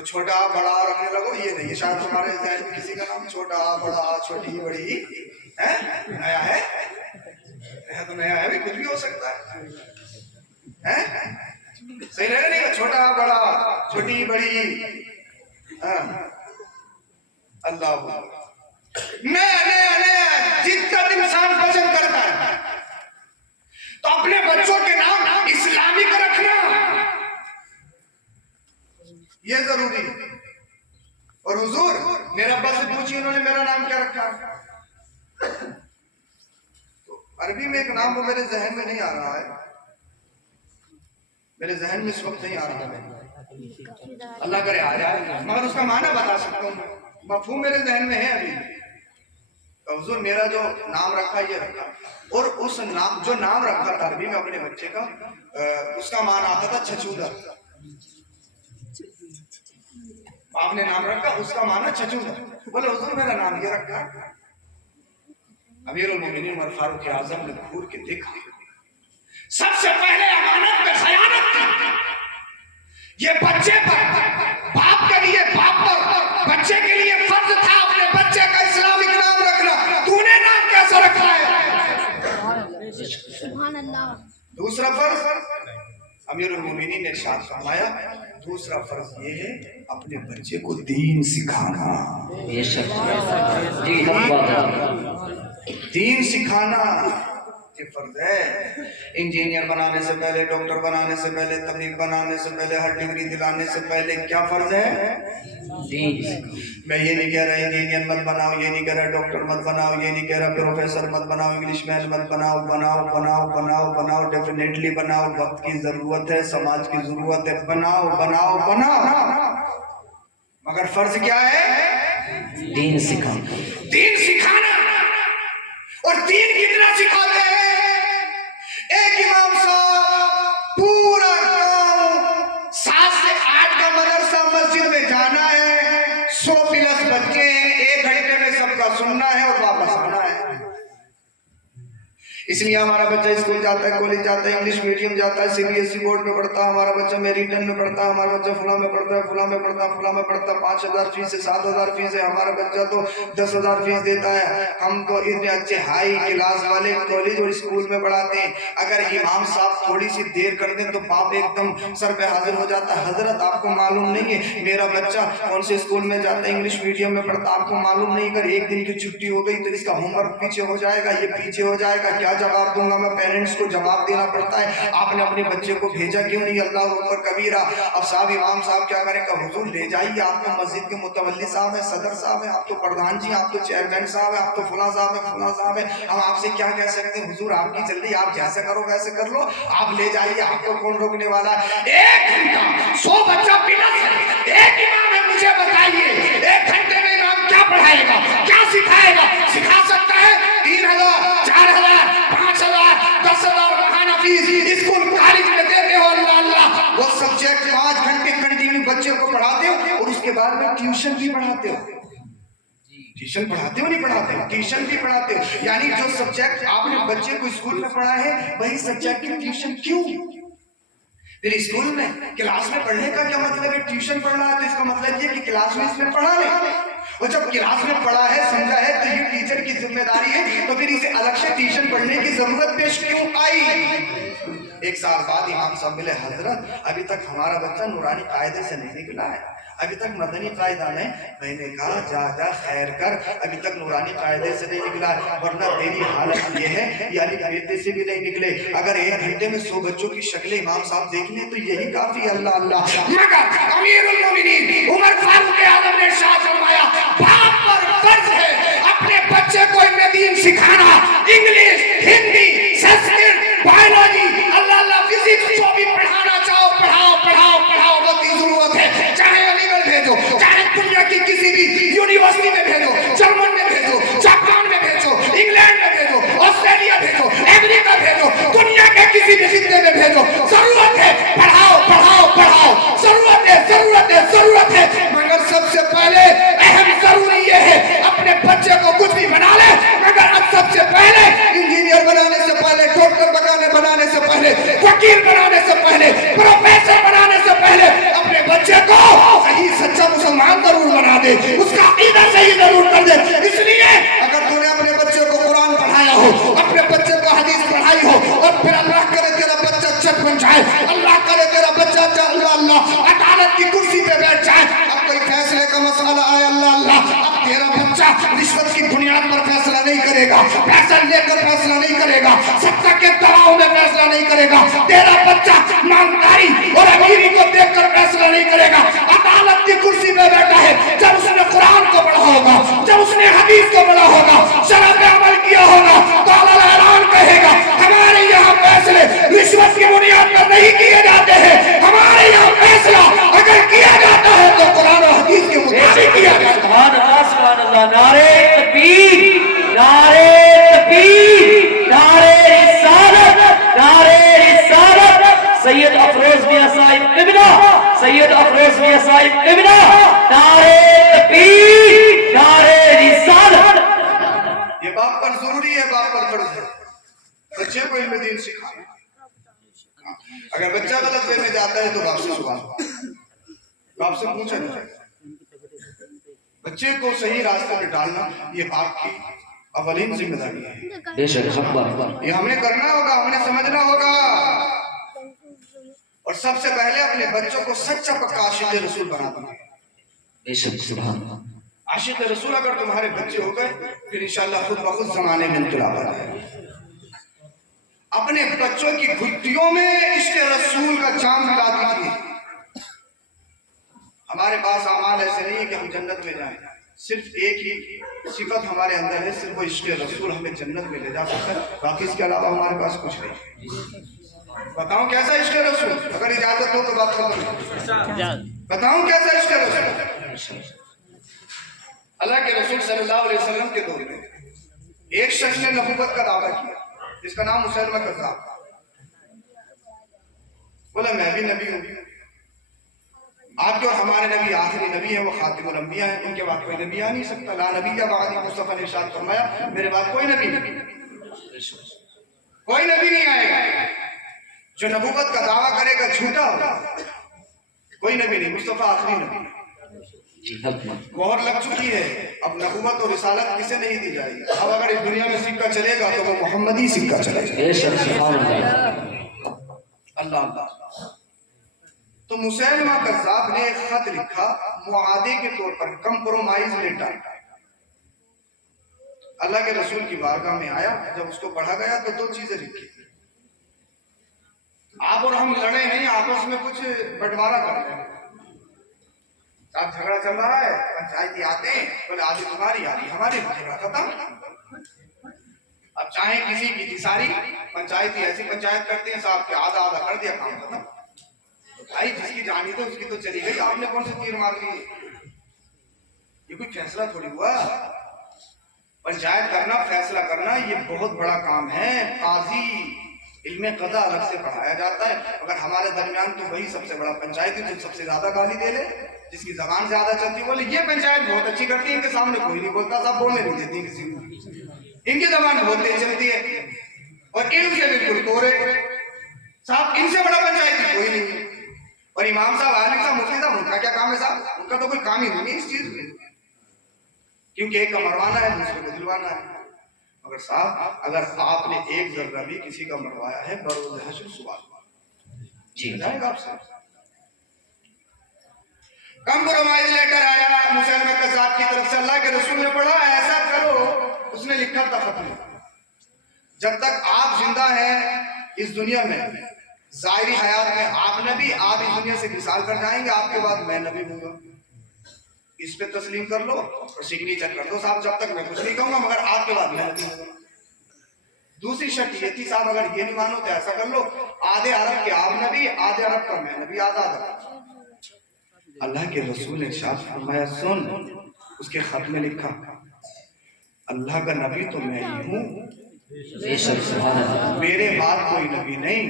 چھوٹا بڑا رکھنے لگو یہ نہیں. شاید تمہارے ذہن میں کسی کا نام چھوٹا بڑا چھوٹی بڑی ہے نیا ہے تو نیا ہے بھی کچھ بھی ہو سکتا ہے. صحیح رہے نہیں چھوٹا بڑا چھوٹی بڑی. اللہ نیا جتنا انسان پسند کرتا ہے تو اپنے بچوں کے نام اسلامی کا رکھنا یہ ضروری ہے. اور حضور میرے ابا سے پوچھی انہوں نے میرا نام کیا رکھا. عربی میں ایک نام وہ میرے ذہن میں نہیں آ رہا ہے, میرے ذہن میں اس وقت نہیں آ رہا ہے, اللہ کرے آ جائے, مگر اس کا معنی بتا سکتا ہوں, مفہوم میرے ذہن میں ہے ابھی. حضور میرا جو نام رکھا یہ رکھا, اور اس نام جو نام رکھا تھا عربی میں اپنے بچے کا, اس کا معنی آتا تھا چھچوندر. آپ نے نام رکھا اس کا معنی چھچوندر. بولے حضور میرا نام یہ رکھا. امیر المومنین عمر فاروق اعظم نے گھور کے دیکھا, سب سے پہلے امانت میں خیانت کی. یہ بچے پر, باپ کے لیے باپ پر بچے کے لیے فرض تھا اپنے بچے کا اسلامک نام رکھنا. تو نے نام کیسا رکھا ہے؟ سبحان اللہ. دوسرا فرض امیر المومنین نے ارشاد فرمایا, دوسرا فرض یہ ہے اپنے بچے کو دین سکھانا. بے شک جی حق بات ہے. دین سکھانا یہ فرض ہے. انجینئر بنانے سے پہلے, ڈاکٹر بنانے سے پہلے, طبیب بنانے سے پہلے, ہر ڈگری دلانے سے پہلے کیا فرض ہے؟ دین. میں یہ نہیں کہہ رہا انجینئر مت بناؤ, یہ نہیں کہہ رہا ڈاکٹر مت بناؤ, یہ نہیں کہہ رہا پروفیسر مت بناؤ, انگلش مین مت بناؤ. بناؤ بناؤ بناؤ بناؤ, ڈیفینیٹلی بناؤ. وقت کی ضرورت ہے, سماج کی ضرورت ہے, بناؤ بناؤ بناؤ. مگر فرض کیا ہے؟ دین سکھانا. دین سکھانا. اور دین کتنا سکھاتے ہیں؟ ایک امام صاحب پورا گاؤں 7 سے 8 کا مدرسہ مسجد میں جانا ہے, 100 پلس بچے ہیں, 1 گھنٹے میں سب کا سننا ہے اور واپس آنا ہے. اس لیے ہمارا بچہ اسکول جاتا ہے, کالج جاتا ہے, انگلش میڈیم جاتا ہے, CBSE بورڈ میں پڑھتا ہے, ہمارا بچہ میریٹن میں پڑھتا ہے, ہمارا بچہ فلاں میں پڑھتا ہے, فلاں میں پڑھتا ہے, فلاں میں پڑھتا ہے. 5,000 فیس ہے, 7,000 فیس ہے, ہمارا بچہ تو 10,000 فیس دیتا ہے. ہم تو اتنے اچھے ہائی کلاس والے کالج اور اسکول میں پڑھاتے ہیں. اگر امام صاحب تھوڑی سی دیر کر دیں تو باپ ایک دم سر پہ حاضر ہو جاتا ہے, حضرت آپ کو معلوم نہیں ہے میرا بچہ کون سے اسکول میں جاتا ہے, انگلش میڈیم میں پڑھتا, آپ کو معلوم نہیں. اگر ایک دن کی چھٹی ہو گئی تو اس کا ہوم ورک پیچھے ہو جائے گا, یہ پیچھے ہو جائے گا, کیا جواب دوں گا میں؟ پیرنٹس کو جواب دینا پڑتا ہے, آپ نے اپنے بچے کو بھیجا کیوں نہیں؟ اللہ اکبر کبیرہ. اب صاحب امام صاحب کیا کریں کہ حضور لے جائیے, آپ تو مسجد کے متولی صاحب ہیں, صدر صاحب ہیں, آپ تو پردھان جی, آپ تو چیئرمین صاحب ہیں, آپ تو فلاں صاحب ہیں, فلاں صاحب ہیں, ہم آپ سے کیا کہہ سکتے ہیں؟ حضور آپ کی جلدی, آپ جیسے کرو ویسے کر لو, آپ لے جائیے, آپ کو کون روکنے والا ہے؟ 1 گھنٹہ 100 بچہ پلس ہے, ایک امام ہے, مجھے بتائیے 1 گھنٹے میں امام کیا پڑھائے گا, کیا سکھائے گا؟ سکھا سکتا ہے 3,000 4,000 5,000 10,000 بہانہ فیس اسکول کالج میں دیتے ہو. اللہ اللہ, وہ سبجیکٹ 5 گھنٹے کنٹینیو بچے کو پڑھاتے ہو, اور اس کے بعد میں ٹیوشن بھی پڑھاتے ہو. ٹیوشن پڑھاتے ہو نہیں پڑھاتے ہو؟ ٹیوشن بھی پڑھاتے ہو. یعنی جو سبجیکٹ آپ نے بچے کو اسکول میں پڑھا ہے وہی سبجیکٹ کی ٹیوشن کیوں؟ پھر اسکول میں کلاس میں پڑھنے کا کیا مطلب ہے؟ ٹیوشن پڑھنا ہے تو اس کا مطلب یہ کہ کلاس میں اس میں پڑھا لیں, اور جب کلاس میں پڑھا ہے سمجھا ہے تو یہ ٹیچر کی ذمہ داری ہے, تو پھر اسے الگ سے ٹیوشن پڑھنے کی ضرورت پیش کیوں آئی؟ 1 سال بعد امام صاحب ملے, حضرت ابھی تک ہمارا بچہ نورانی قاعدے سے نہیں نکلا ہے, ابھی تک مدنی قاعدہ میں. میں نے کہا جا خیر کر, ابھی تک نورانی قاعدے سے نہیں نکلا ہے, ورنہ تیری حالت یہ ہے یعنی قاعدے سے بھی نہیں نکلے. اگر 1 گھنٹے میں 100 بچوں کی شکلیں امام صاحب دیکھ لیں تو یہی کافی. اللہ اللہ. مگر امیر المومنین عمر فاروق اعظم نے ارشاد فرمایا, باپ پر فرض ہے اپنے بچے کو علم دین سکھانا, انگلش, ہندی, سنسکرت, بایولوجی, اللہ اللہ, فزکس, جو بھی پڑھانا چاہو پڑھاؤ پڑھاؤ پڑھاؤ, وقت کی ضرورت ہے. چاہے علی گڑھ بھیجو, چاہے دنیا کی کسی بھی یونیورسٹی میں بھیجو, جرمن میں بھیجو, جاپان میں بھیجو, انگلینڈ میں بھیجو, آسٹریلیا بھیجو, امریکہ بھیجو, دنیا کے کسی بھی خطے میں بھیجو, ضرورت ہے پڑھاؤ پڑھاؤ پڑھاؤ, ضرورت ہے ضرورت ہے ضرورت مسلمان ضرور بنا دے، اس کا عقیدہ صحیح ضرور کر دے۔ اس لیے اگر تو نے اپنے بچے کو قرآن پڑھایا ہو، اپنے بچے کو حدیث پڑھائی ہو، اور پھر اللہ کرے تیرا بچہ چٹ بن جائے، اللہ کرے تیرا بچہ اللہ عدالت کی کرسی پہ بیٹھ جائے، اب کوئی فیصلے کا مسئلہ آئے اللہ، اب تیرا بچہ رشوت کی بنیاد پر فیصلہ نہیں کرے گا، پیسہ لے کر فیصلہ نہیں کرے گا، صدقہ کے دباؤ میں فیصلہ نہیں کرے گا، تیرا بچہ مالداری اور امیری کو دیکھ کر فیصلہ نہیں کرے گا، عدالت کی کرسی پہ بیٹھا ہے۔ جب اس نے قرآن کو پڑھا ہوگا، جب اس نے حدیث کو پڑھا ہوگا، شرع پہ عمل کیا ہوگا، تو اللہ اعلان کہے گا ہمارے یہاں فیصلے رشوت کی بنیاد پر نہیں کیے جاتے ہیں، ہمارے یہاں فیصلہ اگر کیا جاتا ہے تو قرآن و حدیث کے مطابق کیا جاتا ہے۔ سبحان اللہ، سبحان اللہ، نعرہ تکبیر، نعرہ تکبیر، نعرہ رسالت، نعرہ رسالت، سید افروز میاں صاحب قبلہ، سید افروز میاں صاحب قبلہ، نعرہ تکبیر، نعرہ رسالت۔ یہ باپ پر ضروری ہے، باپ پر فرض ہے، بچے کو علم دین سکھائیں۔ اگر بچہ غلط وے میں جاتا ہے تو باپ سے سوال، باپ سے پوچھا جائے۔ بچے کو صحیح راستے پہ ڈالنا یہ باپ کی اولین ذمہ داری ہے۔ بے شک حق بات، یہ ہم نے کرنا ہوگا، ہم نے سمجھنا ہوگا، اور سب سے پہلے اپنے بچوں کو سچا پکا عاشق رسول بنا دیں۔ بے شک سبحان اللہ۔ عاشق رسول اگر تمہارے بچے ہو گئے پھر انشاءاللہ خود بخود زمانے میں انقلاب آ جائے گا۔ اپنے بچوں کی گھٹیوں میں عشق رسول کا جام ملا دیجیے۔ ہمارے پاس اعمال ایسے نہیں ہے کہ ہم جنت میں جائیں، صرف ایک ہی صفت ہمارے اندر ہے، صرف وہ عشق رسول ہمیں جنت میں لے جا سکتا ہے، باقی اس کے علاوہ ہمارے پاس کچھ نہیں۔ بتاؤں کیسا عشق رسول؟ اگر اجازت ہو تو بات ختم۔ بتاؤں کیسا عشق رسول؟ اللہ کے رسول صلی اللہ علیہ وسلم کے دور میں ایک شخص نے نبوت کا دعویٰ کیا جس کا نام مسلمہ کذاب، بولا میں بھی نبی ہوں، آپ کے اور ہمارے نبی آخری نبی ہیں، وہ خاتم الانبیاء ہیں، ان کے بعد کوئی نبی آ نہیں سکتا، لا نبی یا بعد مصطفیٰ نے ارشاد فرمایا میرے بعد کوئی نبی نہیں، کوئی نبی نہیں آئے گا، جو نبوت کا دعویٰ کرے گا جھوٹا ہوگا، کوئی نبی نہیں، مصطفیٰ آخری نبی۔ مہر لگ چکی ہے، اب نبوت اور رسالت کسے نہیں دی جائے گی، اب اگر اس دنیا میں سکہ چلے گا تو وہ محمدی سکہ چلے گا۔ بے شک سبحان اللہ۔ اللہ تو مسلمہ کذاب نے ایک خط لکھا معاہدے کے طور پر، کمپرومائز لیٹر، اللہ کے رسول کی بارگاہ میں آیا، جب اس کو پڑھا گیا تو دو چیزیں لکھی، آپ اور ہم لڑے نہیں، آپس میں کچھ بٹوارا کر رہے ہیں، اب جھگڑا چل رہا ہے، پنچایتی آتے ہیں، بولے آدھی تمہاری آدھی ہماری، جھگڑا ختم۔ اب چاہے کسی کی تھی ساری پنچایتی ایسی پنچایت کرتے ہیں صاحب کہ آدھا آدھا کر دیا، کام ختم۔ بھائی جس کی جانی تھی اس کی تو چلی گئی، آپ نے کون سے تیر مار لی؟ یہ کوئی فیصلہ تھوڑی ہوا، پنچایت کرنا، فیصلہ کرنا یہ بہت بڑا کام ہے، قاضی علم قضا الگ سے پڑھایا جاتا ہے، اگر ہمارے درمیان تو وہی سب سے بڑا پنچایت ہے جو سب سے زیادہ گالی دے لے، جس کی زبان زیادہ چلتی ہے، بولے یہ پنچایت بہت اچھی کرتی ہے، ان کے سامنے کوئی نہیں بولتا، سب بولنے نہیں دیتی کسی کو، ان کی زبان بہت تیز چلتی ہے، اور ان سے بالکل کورے، صاحب ان سے بڑا پنچایت کوئی نہیں ہے، اور امام صاحب، عالم صاحب، مفتی صاحب، ان کا کیا کام ہے صاحب؟ ان کا تو کوئی کام ہی نہیں ہے اس چیز میں، کیونکہ ایک کا مروانا ہے دوسرے کو دلوانا ہے۔ مگر صاحب اگر آپ نے ایک ذرہ بھی کسی کا مروایا ہے بروز حشر سوال جی جائے گا آپ سے۔ کمپرومائز لیٹر آیا مسلمہ کذاب کی طرف سے، اللہ کے رسول نے پڑھا ایسا کرو، اس نے لکھا تھا خط میں، جب تک آپ زندہ ہیں اس دنیا میں، ظاہری حیات میں آپ نبی، آپ اس دنیا سے مثال کر جائیں گے، آپ کے بعد میں نبی ہوں گا، اس پہ تسلیم کر لو اور سگنیچر کر دو صاحب، جب تک میں کچھ نہیں کہوں گا مگر آپ کے بعد میں نبی ہوں گا۔ دوسری شرط یہ تھی صاحب اگر یہ نہیں مانو تو ایسا کر لو، آدھے عرب کے آپ نبی، آدھے عرب کا میں نبی، آدھا۔ اللہ کے رسول نے ارشاد فرمایا سن، اس کے خط میں لکھا اللہ کا نبی تو میں ہی ہوں، میرے بعد کوئی نبی نہیں،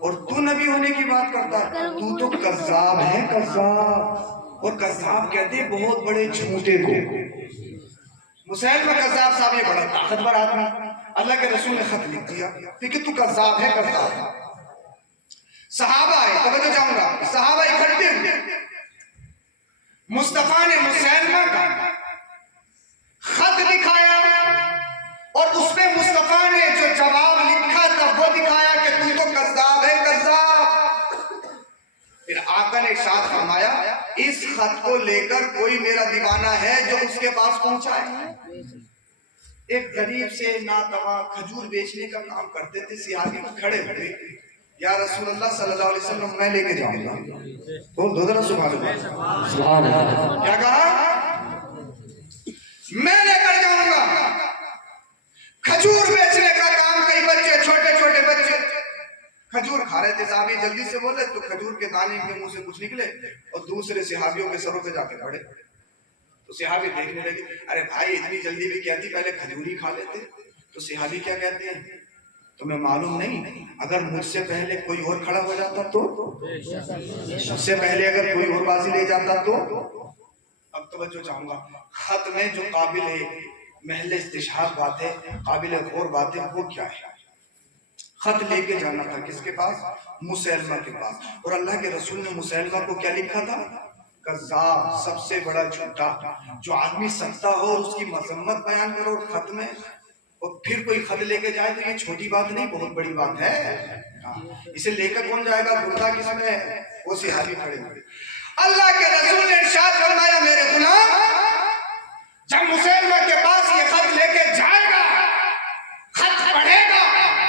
اور تو نبی ہونے کی بات کرتا ہے، تو کذاب ہے، کذاب، اور کذاب کہتے ہیں بہت بڑے جھوٹے کو۔ مسلمہ کذاب صاحب یہ بڑا طاقتور آدمی، اللہ کے رسول نے خط لکھ دیا کہ تو کذاب ہے، کذاب۔ صحابہ آئے، توجہ جاؤں گا، صحابہ اکٹھے ہوئے، مصطفیٰ نے مسیلمہ کا خط دکھایا اور اس میں مصطفیٰ نے جو جواب لکھا تھا وہ دکھایا کہ تو کذاب ہے، کذاب۔ پھر آقا نے ارشاد فرمایا اس خط کو لے کر کوئی میرا دیوانہ ہے جو اس کے پاس پہنچا ہے۔ ایک غریب سے ناتواں کھجور بیچنے کا کام کرتے تھے، صحابی کھڑے ہوئے، یا رسول اللہ صلی اللہ علیہ وسلم میں لے کے جاؤں گا۔ بول دو ذرا سبحان اللہ، سبحان اللہ۔ کیا کہا؟ میں لے کر جاؤں گا۔ کھجور بیچنے کا کام، کئی بچے، چھوٹے چھوٹے بچے کھجور کھا رہے تھے، صحابی جلدی سے بولے تو کھجور کے دانے کے منہ سے کچھ نکلے اور دوسرے صحابیوں کے سروں پہ جا کے پڑے۔ تو صحابی دیکھنے لگے، ارے بھائی اتنی جلدی بھی کیا تھی، پہلے کھجور ہی کھا لیتے۔ تو صحابی کیا کہتے ہیں، تمہیں معلوم نہیں اگر مجھ سے پہلے کوئی اور کھڑا ہو جاتا تو، مجھ سے پہلے اگر کوئی اور بازی لے جاتا تو۔ اب توجہ چاہوں گا، خط میں جو قابل محل استشہاد بات ہے، قابل غور بات ہے، وہ کیا ہے؟ خط لے کے جانا تھا کس کے پاس؟ مسیلمہ کے پاس۔ اور اللہ کے رسول نے مسیلمہ کو کیا لکھا تھا؟ کذاب، سب سے بڑا جھوٹا۔ جو آدمی سچا ہو اور اس کی مذمت بیان کرو اور خط میں، اور پھر کوئی خط لے کے جائے تو یہ چھوٹی بات نہیں، بہت بڑی بات ہے۔ اسے لے کر کون جائے گا؟ گردہ کس میں؟ وہ صحابی کھڑے ہوئے۔ اللہ کے رسول نے ارشاد فرمایا میرے غلام، جب مسیلمہ کے پاس یہ خط لے کے جائے گا، خط پڑھے گا،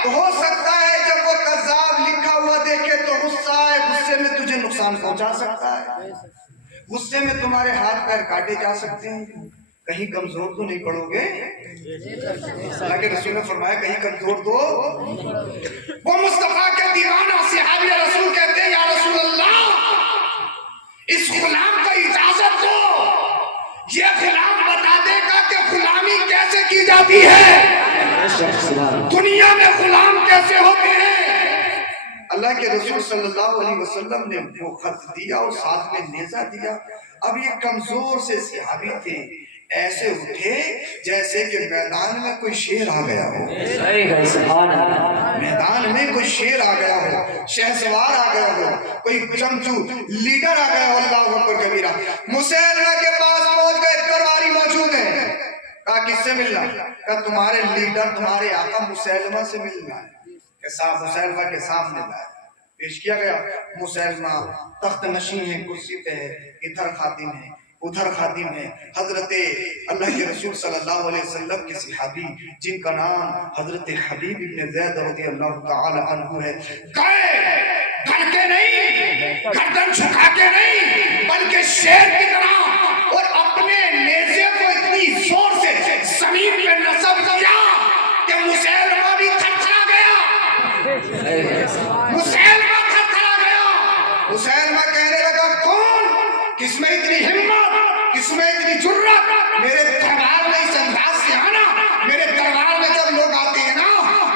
تو ہو سکتا ہے جب وہ کذاب لکھا ہوا دیکھے تو غصہ آئے، غصے میں تجھے نقصان پہنچا سکتا ہے، غصے میں تمہارے ہاتھ پیر کاٹے جا سکتے ہیں، کہیں کمزور تو نہیں پڑو گے؟ اللہ کے رسول نے فرمایا کہیں کمزور تو۔ وہ مصطفیٰ کے دیوانہ صحابی رسول کہتے ہیں یا رسول اللہ اس غلام کو اجازت دو، یہ غلام بتا دے گا کہ غلامی کیسے کی جاتی ہے، دنیا میں غلام کیسے ہوتے ہیں۔ اللہ کے رسول صلی اللہ علیہ وسلم نے وہ خط دیا اور ساتھ میں نیزہ دیا۔ اب یہ کمزور سے صحابی تھے، ایسے اٹھے جیسے کہ میدان میں کوئی شیر آ گیا ہو، میدان میں کوئی شیر آ گیا ہو، شہسوار آ گیا ہو، کوئی چمچو لیڈر آ گیا ہو۔ اللہ اکبر کبیرہ۔ مسیلمہ کے پاس پہنچ گئے، ترواری موجود ہے۔ کہا کس سے ملنا؟ کہا تمہارے لیڈر تمہارے آقا مسیلمہ سے ملنا ہے۔ کہ صاحب مسیلمہ کے سامنے لائے، پیش کیا گیا۔ مسیلمہ تخت نشین ہے، کرسی پہ ہے، ادھر خادم ہے ادھر خادم ہے۔ حضرت اللہ کے رسول صلی اللہ علیہ وسلم کے صحابی جن کا نام حضرت حبیب بن زید رضی اللہ تعالی عنہ ہے، گئے ڈر کے نہیں، گردن جھکا کے نہیں، بلکہ شیر کی طرح، اور اپنے نیزے کو اتنی زور سے زمین پہ نصب کیا کہ مسیلمہ بھی تھرتھرا گیا، مسیلمہ تھرتھرا گیا۔ مسیلمہ کہنے لگا کون؟ کس میں اتنی ہمت، کس میں اتنی جرات، میرے دربار میں اس انداز سے آنا؟ میرے دربار میں جب لوگ آتے ہیں نا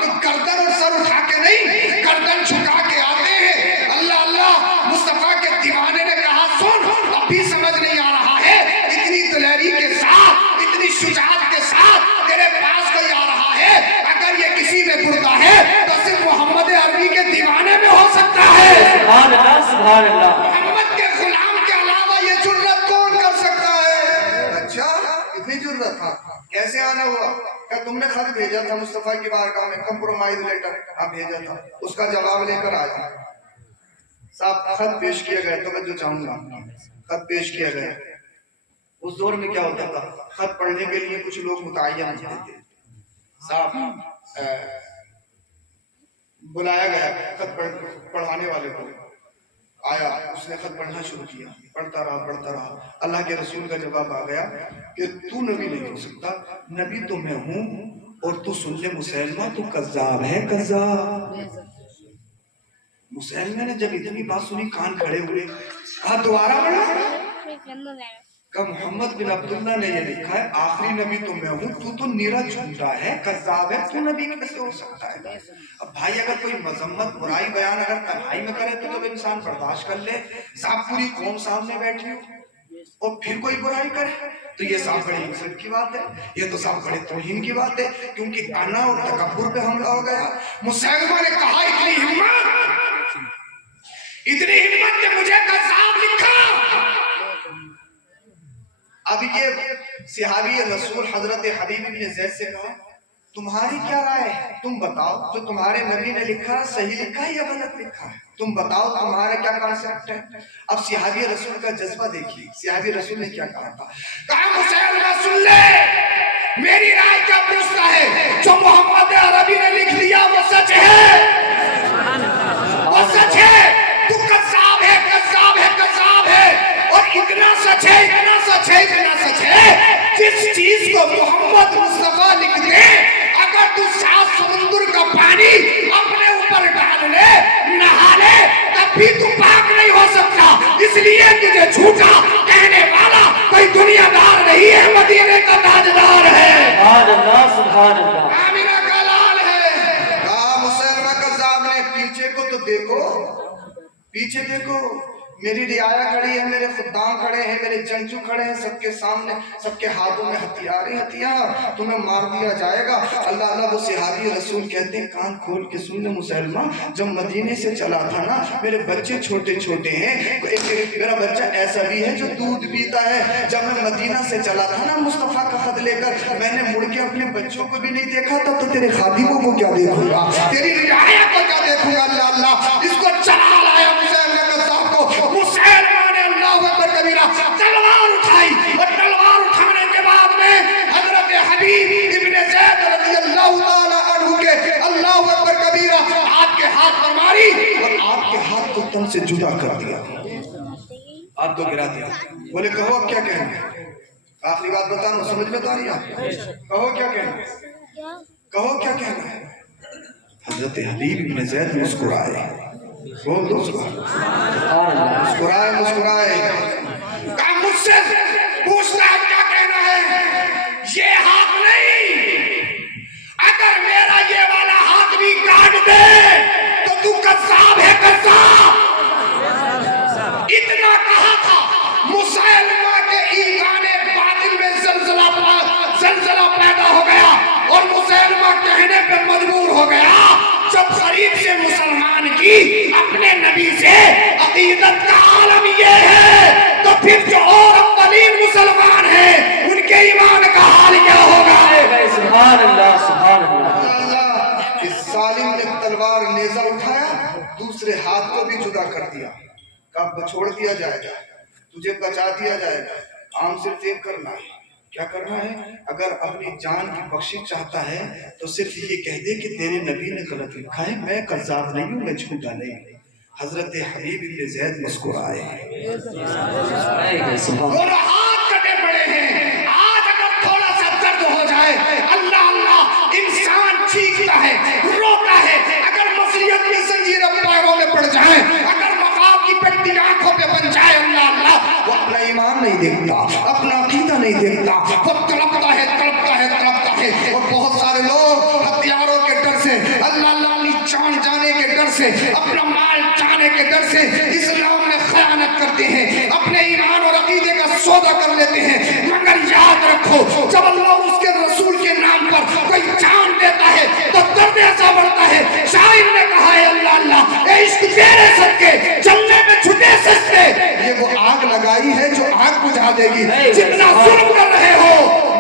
تو گردن اور سر اٹھا کے نہیں، گردن جھکا کے آتے ہیں۔ اللہ اللہ، مصطفیٰ کے دیوانے نے کہا سن، اب بھی سمجھ نہیں آ رہا ہے، اتنی دلیری کے ساتھ، اتنی شجاعت کے ساتھ تیرے پاس کوئی آ رہا ہے، اگر یہ کسی میں بردہ ہے تو صرف محمد عربی کے دیوانے میں ہو سکتا ہے۔ سبحان اللہ، سبحان اللہ۔ محمد کے غلام کے علاوہ یہ جرت کون کر سکتا ہے؟ اچھا اتنی جرت تھا، کیسے آنا ہوا؟ کہ تم نے خط بھیجا تھا مصطفیٰ کی بارگاہ میں، کمپرومائز لیٹر بھیجا تھا، اس کا جواب لے کر آیا۔ صاحب خط پیش کیا گیا، تو میں جو چاہوں گا خط پیش کیا گیا۔ اس دور میں کیا ہوتا تھا، خط پڑھنے کے لیے کچھ لوگ متعین ہوتے تھے۔ صاحب بلایا گیا خط پڑھانے والے کو، آیا، اس نے خط پڑھنا شروع کیا، پڑھتا رہا۔ اللہ کے رسول کا جواب آ گیا کہ تو نبی نہیں ہو سکتا، نبی تو میں ہوں، اور تو سن لے مسیلمہ تو کذاب ہے، کذاب۔ مسیلمہ نے جب اتنی بات سنی کان کھڑے ہوئے، کہا دوبارہ پڑھا؟ کہ محمد بن عبداللہ نے یہ لکھا ہے آخری نبی تو میں ہوں، تو نیرا جھوٹا ہے، کذاب ہے، تو نبی کیسے ہو سکتا ہے؟ اب بھائی اگر کوئی مذمت برائی بیان اگر تنہائی میں کرے تو انسان برداشت کر لے، صاحب پوری قوم سامنے بیٹھی ہو اور پھر کوئی برائی کرے تو یہ صاحب بڑی عزت کی بات ہے، یہ تو صاحب بڑے توہین کی بات ہے، کیونکہ انا اور تکبر پہ حملہ ہو گیا۔ مسیلمہ نے کہا اتنی ہمت کہ مجھے کذاب لکھا، اب یہ صحابی رسول حضرت حبیب بن زید سے کہا تمہاری کیا رائے ہے؟ تم بتاؤ جو تمہارے نبی نے لکھا صحیح لکھا ہے یا غلط لکھا ہے؟ تم بتاؤ تمہارا کیا کانسیپٹ ہے؟ اب صحابی رسول کا جذبہ دیکھیے، صحابی رسول نے کیا کہا تھا؟ کہا مسلمہ سن لے، میری رائے کیا پوچھتا ہے؟ جو محمد عربی نے لکھ لیا وہ سچ ہے، وہ سچ ہے، تو کذاب ہے، کذاب ہے، کذاب ہے، اور اتنا سچ ہے، اتنا سچ ہے، اتنا سچ ہے، جس چیز کو محمد مصطفیٰ لکھ دے اگر تو 7 سمندر کا پانی اپنے اوپر ڈال لے، نہا لے، تب بھی تو پاک نہیں ہو سکتا، اس لیے تجھے جھوٹا کہنے والا کوئی دنیا دار نہیں ہے، مدینے کا تاجدار ہے، سبحان اللہ سبحان اللہ، آمینہ کا لال ہے۔ کہا مسلمہ کذاب نے پیچھے کو تو دیکھو، پیچھے دیکھو، میری رعایا کھڑی ہے، میرے خدام کھڑے ہیں، میرے جنگجو کھڑے ہیں، سب کے سامنے، سب کے ہاتھوں میں ہتھیار ہی ہتھیار، تمہیں مار دیا جائے گا۔ اللہ اللہ وہ صحابی رسول کہتے ہیں کان کھول کے سن لے مسلمہ، جب مدینے سے چلا تھا نا میرے بچے چھوٹے چھوٹے ہیں، میرا بچہ ایسا بھی ہے جو دودھ پیتا ہے، جب میں مدینہ سے چلا تھا نا مصطفیٰ کا خط لے کر، میں نے مڑ کے اپنے بچوں کو بھی نہیں دیکھا، تب تو تیرے خادموں کو کیا دیکھوں گا، تیری رعایا کو کیا دیکھوں گا۔ اللہ اللہ اس کو چلا لایا مسلمہ کذاب کو، مسلمہ نے اللہ اکبر کبیرہ تلوار اٹھائی، اور تلوار اٹھانے کے بعد میں حضرت حبیب ابن زید رضی اللہ تعالی عنہ کے اللہ اکبر کبیرہ آپ کے ہاتھ پر ماری اور آپ کے ہاتھ کو تن سے جدا کر دیا، آپ کو گرا دیا۔ بولے کہو اب کیا کہنا ہے؟ آخری بات بتانا، سمجھ میں تو آ رہی ہے آپ کو؟ کہو کیا کہنا ہے؟ کہو کیا کہنا ہے؟ حضرت حبیب ابن زید مسکرائے، بول دو مسکرائے، مسکرائے، کہا مجھ سے پوچھتا ہے کیا کہنا ہے؟ یہ ہاتھ نہیں، اگر میرا یہ والا ہاتھ بھی کاٹ دے تو تو کذاب ہے، کذاب۔ اتنا کہا تھا، مسلمہ کے ایمان باطل میں زلزلہ پیدا ہو گیا اور مسلمہ کہنے پہ مجبور ہو گیا، جب غریب سے مسلمان کی اپنے نبی سے عقیدت کا عالم یہ ہے تو پھر جو اور اولین مسلمان ہیں ان کے ایمان کا حال کیا ہوگا؟ سبحان اللہ سبحان اللہ۔ اللہ اس ظالم نے تلوار نیزہ اٹھایا، دوسرے ہاتھ کو بھی جدا کر دیا، کہا چھوڑ دیا جائے گا، تجھے بچا دیا جائے گا، عام صرف ایک کرنا ہے، کیا کرنا ہے؟ اگر اپنی جان کی بخشش چاہتا ہے تو صرف یہ کہہ دے کہ تیرے نبی نے غلط لکھا ہے، میں کذاب نہیں ہوں، میں جھوٹا نہیں ہوں۔ حضرت حبیب بن زید مسکرائے، اور ہاتھ کٹے پڑے ہیں۔ آج اگر تھوڑا سا درد ہو جائے، اللہ اللہ انسان چیختا ہے، روتا ہے، اگر مصیت کی زنجیریں پیروں میں پڑ جائیں، اگر مقام کی پٹی آنکھوں پہ بن جائے، اللہ اللہ وہ اپنا ایمان نہیں دیکھتا، اپنا عقیدہ نہیں دیکھتا، وہ تڑپتا ہے، تڑپتا ہے، تڑپتا ہے۔ اور بہت سارے لوگ ہتھیاروں کے ڈر سے، اللہ اللہ اپنی جان جانے کے ڈر سے، اپنا مال جانے کے ڈر سے اسلام میں خیانت کرتے ہیں، اپنے ایمان اور عقیدے کا سودا کر لیتے ہیں، مگر یاد رکھو جب اللہ اور اس کے رسول کے نام پر کوئی جان دیتا ہے تو درد ایسا بڑھتا ہے۔ شاعر نے کہا ہے اللہ اللہ اے عشق تیرے صدقے جلنے میں چھٹے سجدے، یہ وہ آگ لگائی ہے جو آگ بجھا دے گی۔ جتنا ظلم کر رہے ہو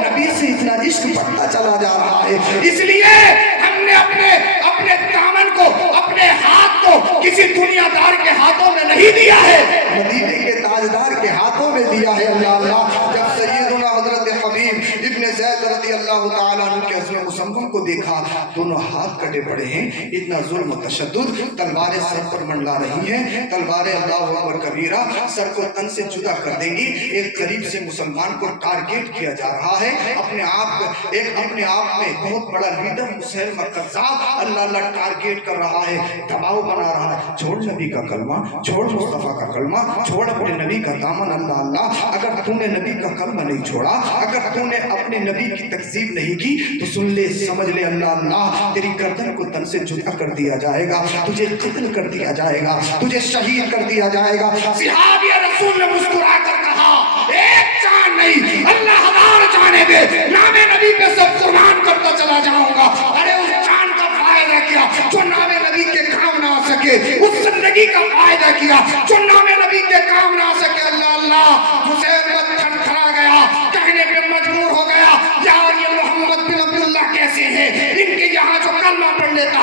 نبی سے اتنا عشق بڑھتا چلا جا رہا ہے، اس لیے ہم نے اپنے دامن کو، اپنے ہاتھ کو کسی دنیا دار کے ہاتھوں میں نہیں دیا ہے، مدینے کے تاجدار کے ہاتھوں میں دیا ہے۔ اللہ اللہ جب سیدنا حضرت حبیب ابن زید رضی اللہ تعالیٰ عنہ کے حسن مسمم کو دیکھا، دونوں ہاتھ کٹے پڑے ہیں، اتنا ظلم و تشدد، تلواریں سر پر منڈلا رہی ہیں، تلواریں اللہ اکبر کبیرہ سر کو تن سے جدا کر دیں گی۔ ایک قریب سے مسلمان کو ٹارگیٹ کیا جا رہا ہے، اپنے آپ میں بہت بڑا لیڈر مسلمہ کذاب اللہ اللہ ٹارگیٹ کر رہا ہے، دباؤ بنا رہا ہے، چھوڑ نبی کا کلمہ، چھوڑ مصطفیٰ کا کلمہ، چھوڑ اپنے نبی کا دامن۔ اللہ اللہ اگر تو نے نبی کا کلمہ نہیں چھوڑا، اگر تو نے اپنے نبی کی تکذیب نہیں کی تو سن لے، سمجھ لے، اللہ اللہ تیری گردن کو تن سے جدا کر دیا جائے گا، تجھے قتل کر دیا جائے گا، تجھے شہید کر دیا جائے گا۔ صحابی رسول نے مسکرا کر کہا ایک جان نہیں، اللہ ہزار جانے دے، نام نبی پہ سب قربان کرتا چلا جاؤں گا۔ ارے اس جان کا فائدہ کیا جو نام نبی کے کام نہ آ سکے، اس زندگی کا فائدہ کیا جو نام نبی کے کام نہ آ سکے۔ اللہ اللہ مسلمت تھرتھرا گیا،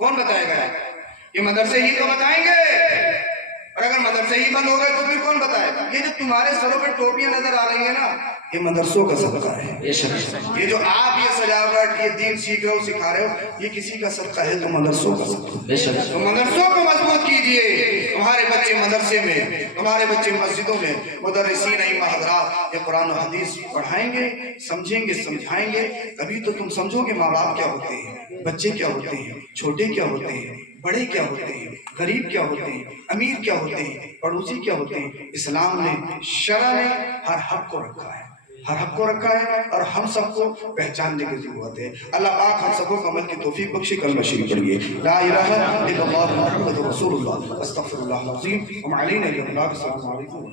کون بتائے گا؟ یہ مدرسے ہی تو بتائیں گے، اور اگر مدرسے ہی بند ہو گئے تو پھر کون بتائے گا؟ یہ جو تمہارے سروں پہ ٹوپیاں نظر آ رہی ہیں نا، یہ مدرسوں کا صدقہ ہے۔ یہ جو آپ یہ سجاوٹ، یہ دین سیکھ رہے ہو، سکھا رہے ہو، یہ کسی کا صدقہ ہے تو مدرسوں کا صدقہ ہے۔ تو مدرسوں کو مضبوط کیجئے، تمہارے بچے مدرسے میں، تمہارے بچے مسجدوں میں، مدرسین ائمہ حضرات یہ قرآن و حدیث پڑھائیں گے، سمجھیں گے، سمجھائیں گے، تبھی تو تم سمجھو گے ماں باپ کیا ہوتے ہیں، بچے کیا ہوتے ہیں، چھوٹے کیا ہوتے ہیں، بڑے کیا ہوتے ہیں، غریب کیا ہوتے ہیں، امیر کیا ہوتے ہیں، پڑوسی کیا ہوتے ہیں۔ اسلام نے، شرع نے ہر حق کو رکھا ہے، ہر حق کو رکھا ہے، اور ہم سب کو پہچاننے کی ضرورت ہے۔ اللہ پاک ہم سب کو عمل کی توفیق بخشے۔ کلمہ شریف پڑھیے، لا الہ الا اللہ محمد رسول اللہ، استغفر اللہ العظیم وما علینا الا البلاغ۔ السلام علیکم۔